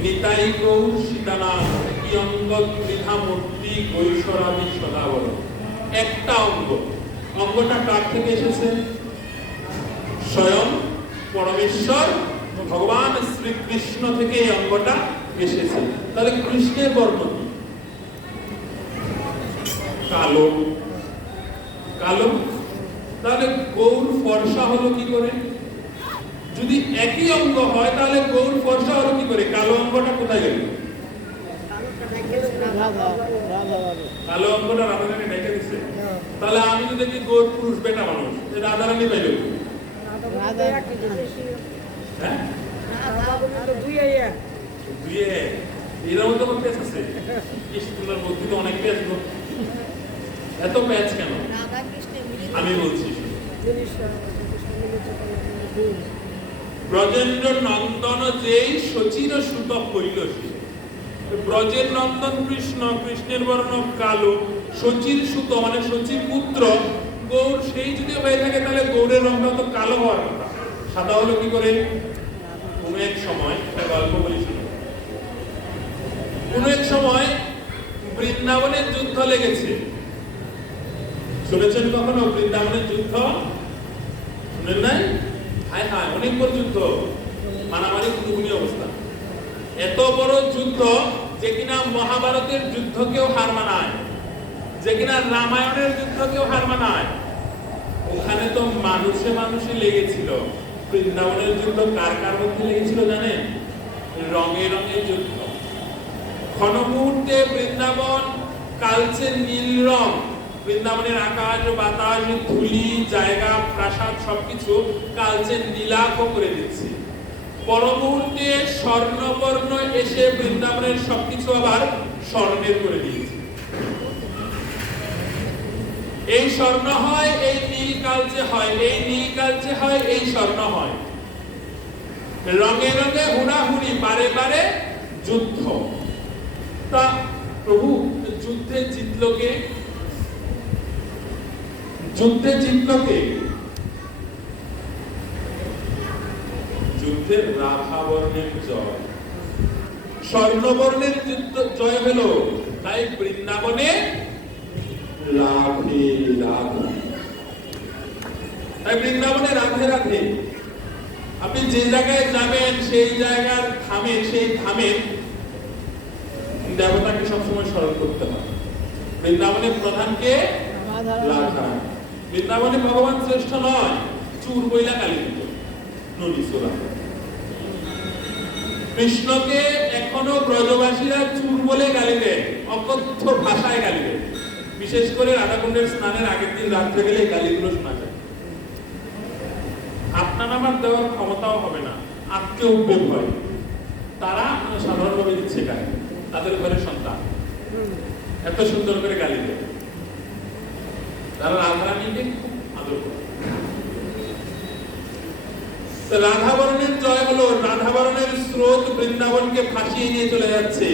নিতাই গৌর সীতানাথ কি অঙ্গ ত্রিধা মূর্তি গৈশরাবি সদাবর। একটা অঙ্গটা কার থেকে এসেছে? স্বয়ং পরমেশ্বর ভগবান শ্রীকৃষ্ণ থেকে এই অঙ্গটা এসেছে। তাহলে কৃষ্ণের বর্ণ কি? কালো। কালো। তাহলে গৌর ফর্সা হলো কি করে? যদি একই অঙ্গ হয় তাহলে গৌর ফর্সা হলো কি করে? কালো অঙ্গটা কোথায় গেল? রাধা রাধা বাবু কালো অঙ্গটা রাধারানী ডেকে দিচ্ছে। তাহলে আমি যদি দেখি গৌর পুরুষ বেটা মানুষ, রাধারানী পাইল রাধা হ্যাঁ দুইয়ে দুয়ে এরকম তো পেঁচ আছে। স্কুলের মধ্যে তো অনেক পেঁচ গো। এত পেঁচ কেন রাধা কৃষ্ণের মিলিত আমি বলছি শুনুন। জিনিস ব্রজেন্দ্র নন্দন যেই শচীর সুত হইল সে। ব্রজের নন্দন কৃষ্ণ, কৃষ্ণের বর্ণ কালো, শচীর সুত মানে শচীর পুত্র গৌর, সেই যদি হয়ে থাকে তাহলে গৌরের রংটা তো কালো হওয়ার কথা, সাদা হলো কি করে? কোন এক সময় একটা গল্প বলি শুনুন। কোন এক সময় বৃন্দাবনের যুদ্ধ লেগেছে। শুনেছেন কখনো বৃন্দাবনের যুদ্ধ? শুনেন নাই? হায় হায়, অনেক বড় যুদ্ধ, মারামারি খুনখুনি অবস্থা। এত বড় যুদ্ধ যে কিনা মহাভারতের যুদ্ধকেও হার মানায়, যে কিনা রামায়ণের যুদ্ধকেও হার মানায়। ওখানে তো মানুষে মানুষে লেগেছিল। বৃন্দাবনের যুদ্ধ কার কার মধ্যে লেগেছিল জানেন? রঙে রঙে যুদ্ধ। ক্ষণ মুহূর্তে বৃন্দাবন কালচে নীল রং, বৃন্দাবনের আকাশ বাতাস ধুলি জায়গা প্রাসাদ সবকিছু কালচে নীলাভ করে দিচ্ছে। পর মুহূর্তে স্বর্ণবর্ণ এসে বৃন্দাবনের সবকিছু আবার স্বর্ণের করে দিয়েছে। এই স্বর্ণ হয়, এই নীল কালচে হয়, এই নীল কালচে হয়, এই স্বর্ণ হয়। রঙে রঙে হুড়াহুড়ি, বারে বারে যুদ্ধ। তা প্রভু যুদ্ধে জিতল কে? যুদ্ধে জিতল কে? যুদ্ধের রাধা বর্ণের জয়, স্বর্ণবর্ণের যুদ্ধ জয় হলো। তাই বৃন্দাবনে রাধে রাধে, তাই বৃন্দাবনে রাধে রাধে। আপনি যে জায়গায় যাবেন সেই জায়গার ধামে, সেই ধামের দেবতাকে সবসময় স্মরণ করতে হবে। বৃন্দাবনের প্রধানকে রাধা। বৃন্দাবনে ভগবান শ্রেষ্ঠ নয়, চুর বইলা কালী পুজো, নদী চোরা। কৃষ্ণকে এখনো ব্রজবাসীরা চুর বলে গালি দেয়, অকথ্য ভাষায় গালি দেয়। বিশেষ করে রাধাকুণ্ডের স্নানের আগের দিন রাত্রে গেলে এই গালিগুলো শোনা যায়। আপনার আমার দেওয়ার ক্ষমতাও হবে না, আজকে উঠবে ভয়। তারা সাধারণভাবে দিচ্ছে গালি, তাদের ঘরের সন্তান এত সুন্দর করে গালি দেয়। তারা রাধারানীকে খুব আদর করে। রাধাবরণের জয় হলো। রাধাবরণের স্রোত বৃন্দাবনকে ভাসিয়ে নিয়ে চলে যাচ্ছে।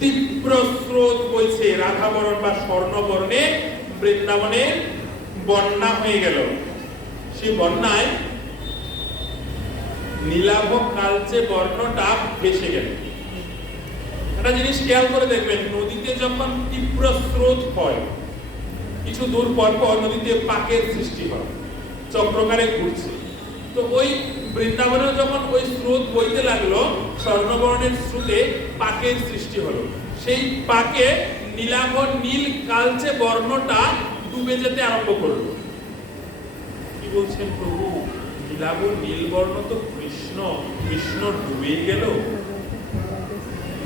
তীব্র স্রোত বইছে। রাধাবরণ বা স্বর্ণবর্ণে বৃন্দাবনের বন্যা হয়ে গেল। সেই বন্যায় নীলাভ কালচে বর্ণটা ভেসে গেল। একটা জিনিস খেয়াল করে দেখবেন, নদীতে যখন তীব্র স্রোত হয়, কিছু দূর পর পর নদীতে পাকের সৃষ্টি হয়, চক্রকারে ঘুরছে। তো ওই বৃন্দাবনে যখন ওই স্রোত বইতে লাগলো, স্বর্ণবর্ণের স্রোতে পাকের সৃষ্টি হলো। সেই পাকে নীলাভ নীল কালচে বর্ণটা ডুবে যেতে আরম্ভ করলো। কি বলছেন প্রভু? নীলাভ নীল বর্ণ তো কৃষ্ণ, কৃষ্ণ ডুবেই গেল।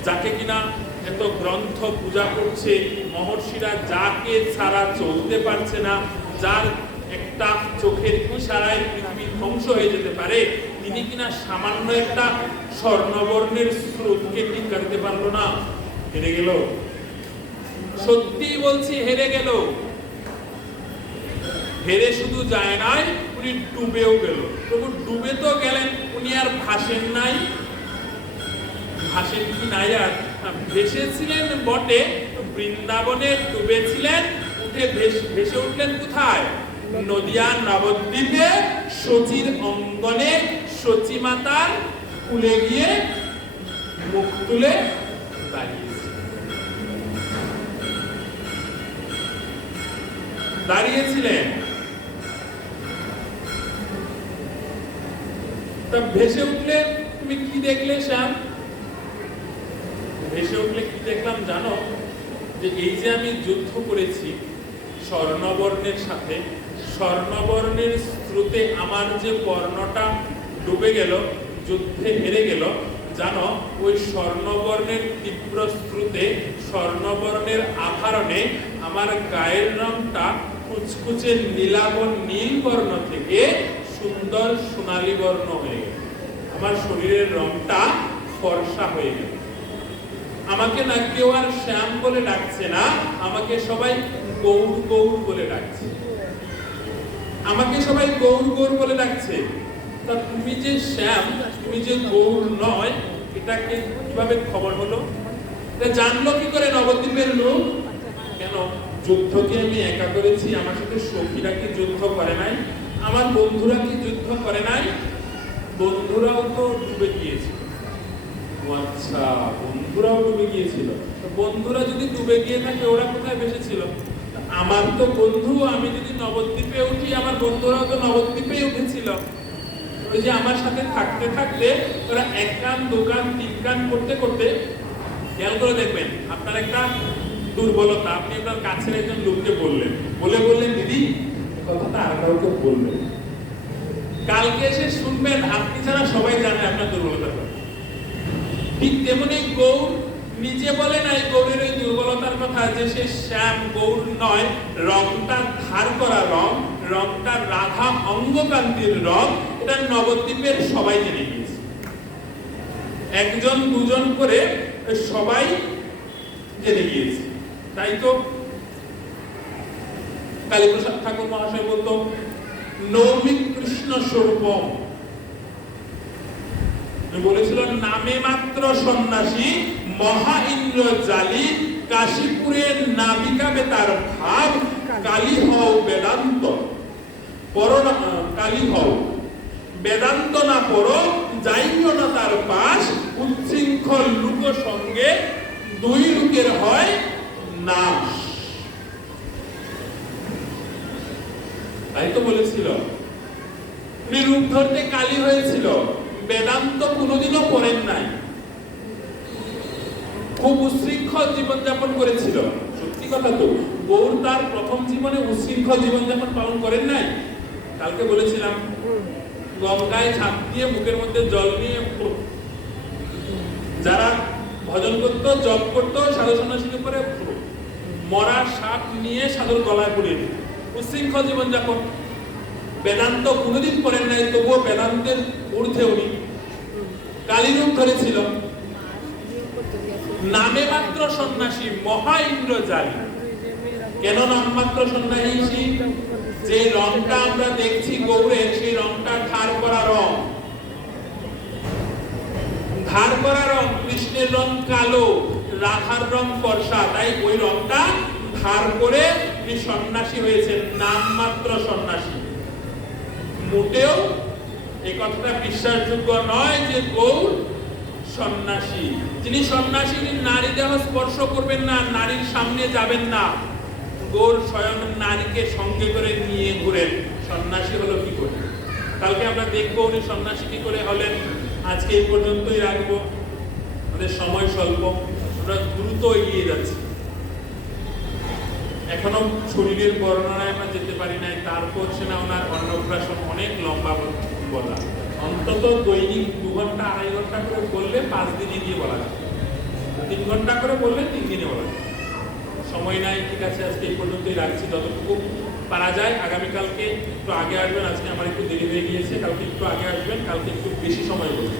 যাকে কিনা এত গ্রন্থ পূজা করছে, মহর্ষিরা যাকে ছাড়া চলতে পারছে না, যার একটা চোখের ইশারায় পৃথিবী ধ্বংস হয়ে যেতে পারে, তিনি কিনা সামান্য একটা স্বর্ণবর্ণের স্রোতকে ঠিক করতে পারলো না, হেরে গেল। সত্যি বলছি, হেরে গেল। হেরে শুধু যায় নাই, উনি ডুবেও গেল। প্রভু ডুবে তো গেলেন, উনি আর ভাসেন নাই। ভাসেন কি নাই? আর ভেসেছিলেন বটে, বৃন্দাবনে ডুবেছিলেন, উঠে ভেসে উঠলেন কোথায়? নদিয়া নবদ্বীপে শচীর অঙ্গনে শচী মাতার কুলে গিয়ে মুখ তুলে দাঁড়িয়েছিলেন। তা ভেসে উঠলে তুমি কি দেখলে শ্যাম? ভেসে উঠলে কি দেখলাম জানো? যে এই যে আমি যুদ্ধ করেছি স্বর্ণবর্ণের সাথে, স্বর্ণবর্ণের স্রোতে আমার যে বর্ণটা ডুবে গেল, যুদ্ধে হেরে গেল, জানো ওই স্বর্ণবর্ণের তীব্র স্রোতে, স্বর্ণবর্ণের আভরণে আমার গায়ের রংটা কুচকুচে নীল বর্ণ থেকে সুন্দর সোনালী বর্ণ হয়ে গেল। আমার শরীরের রংটা ফর্সা হয়ে গেল। আমাকে না কেউ আর শ্যাম বলে ডাকছে না, আমাকে সবাই গৌর গৌর বলে ডাকছে। আমাকে সবাই গৌর গৌর বলে ডাকছে। তা তুমি যে শ্যাম, তুমি যে গৌর নয়, এটাকে কিভাবে খবর হলো? এটা জানলো কি করে নবদ্বীপের লোক? কেন যুদ্ধ কি আমি একা করেছি? আমার সাথে সখীরা কি যুদ্ধ করে নাই? আমার বন্ধুরা কি যুদ্ধ করে নাই? বন্ধুরাও তো ডুবে গিয়েছিল। আচ্ছা, বন্ধুরাও ডুবে গিয়েছিল। বন্ধুরা যদি ডুবে গিয়ে থাকে, ওরা কোথায় বেঁচেছিল? আমার তো বন্ধু, আমি যদি নবদ্বীপে উঠি, আমার বন্ধুরাও তো নবদ্বীপেই উঠেছিল। ওই যে আমার সাথে থাকতে থাকতে ওরা এক কান দু কান তিন কান করতে করতে, খেয়াল করে দেখবেন আপনার একটা দুর্বলতা, আপনি আপনার কাছের একজন লোককে বললেন, বললেন দিদি কথাটা আর কাউকে বলবেন, কালকে এসে শুনবেন আপনি ছাড়া সবাই জানে আপনার দুর্বলতা। ঠিক তেমনি গৌর নিজে বলে নাই গৌরের এই দুর্বলতার কথা, যে সে শ্যাম গৌর নয়, রংটা ধার করা রং, রংটা রাধা অঙ্গকান্তির রং, এটা নবদ্বীপের সবাই জেনে গিয়েছে। একজন দুজন করে সবাই জেনে গিয়েছে। তাই তো কালীপ্রসাদ ঠাকুর মহাশয় বলতো, নৌমি কৃষ্ণ স্বরূপম। বলেছিল নামে মাত্র সন্ন্যাসী, মহা ইন্দ্র জালি, কাশীপুরের নাবিকা বেতার ভাব, কালী হও বেদান্ত পর, কালী হও বেদান্ত না পর, যাইও না তার পাশ, উচ্ছৃঙ্খল লোক সঙ্গে দুই লোকের হয় নাশ। তাই তো বলেছিল রূপ ধরতে কালী হয়েছিল, বেদান্ত কোনোদিনও পড়েন নাই, খুব উশৃঙ্খল জীবনযাপন করেছিল। সত্যি কথা তো, গৌর তার প্রথম জীবনে উশৃঙ্খল জীবনযাপন পালন করেন নাই। কালকে বলেছিলাম গঙ্গায় ঝাঁপ দিয়ে মুখের মধ্যে জল নিয়ে যারা ভজন করতো, জপ করতো, সাধু সন্ন্যাসীর উপরে মরা সাপ নিয়ে সাধুর গলায় পড়িয়ে দিত। উশৃঙ্খল জীবনযাপন। বেদান্ত কোনোদিন পড়েন নাই, তবুও বেদান্তের ঊর্ধ্বে উনি কালী রূপ ধরেছিল। নামে মাত্র সন্ন্যাসী, মহা ইন্দ্রজালী। কেন নামমাত্র সন্ন্যাসী? যে রংটা আমরা দেখছি গৌরের, সেই রংটা ধার করা রং। ধার করা রং, কৃষ্ণের রং কালো, রাধার রং ফর্সা, তাই ওই রংটা ধার করে তিনি সন্ন্যাসী হয়েছেন, নামমাত্র সন্ন্যাসী। মোটেও এই কথাটা বিশ্বাসযোগ্য নয় যে গৌর সন্ন্যাসী। যিনি সন্ন্যাসী, তিনি নারী দেহ স্পর্শ করবেন না, নারীর সামনে যাবেন না। গৌর স্বয়ং নারীকে সঙ্গে করে নিয়ে ঘুরেন। সন্ন্যাসী হলো কি করে? কালকে আমরা দেখবো উনি সন্ন্যাসী কি করে হলেন। আজকে এই পর্যন্তই রাখবো, আমাদের সময় স্বল্প, আমরা দ্রুত এগিয়ে যাচ্ছি। এখনো শরীরের বর্ণনায় আমরা যেতে পারি নাই, তারপর সে না ওনার অন্নপ্রাশন অনেক লম্বা বলা, অন্তত দৈনিক 2 ঘন্টা 2.5 ঘন্টা করে বললে 5 দিনে গিয়ে বলা যায়, 3 ঘন্টা করে বললে 3 দিনে বলা যায়। সময় নাই, ঠিক আছে আজকে এই পর্যন্তই রাখছি, যতটুকু পারা যায়। আগামীকালকে একটু আগে আসবেন, আজকে আমার একটু দেরি হয়ে গিয়েছে, কালকে একটু আগে আসবেন, কালকে একটু বেশি সময় বলবেন।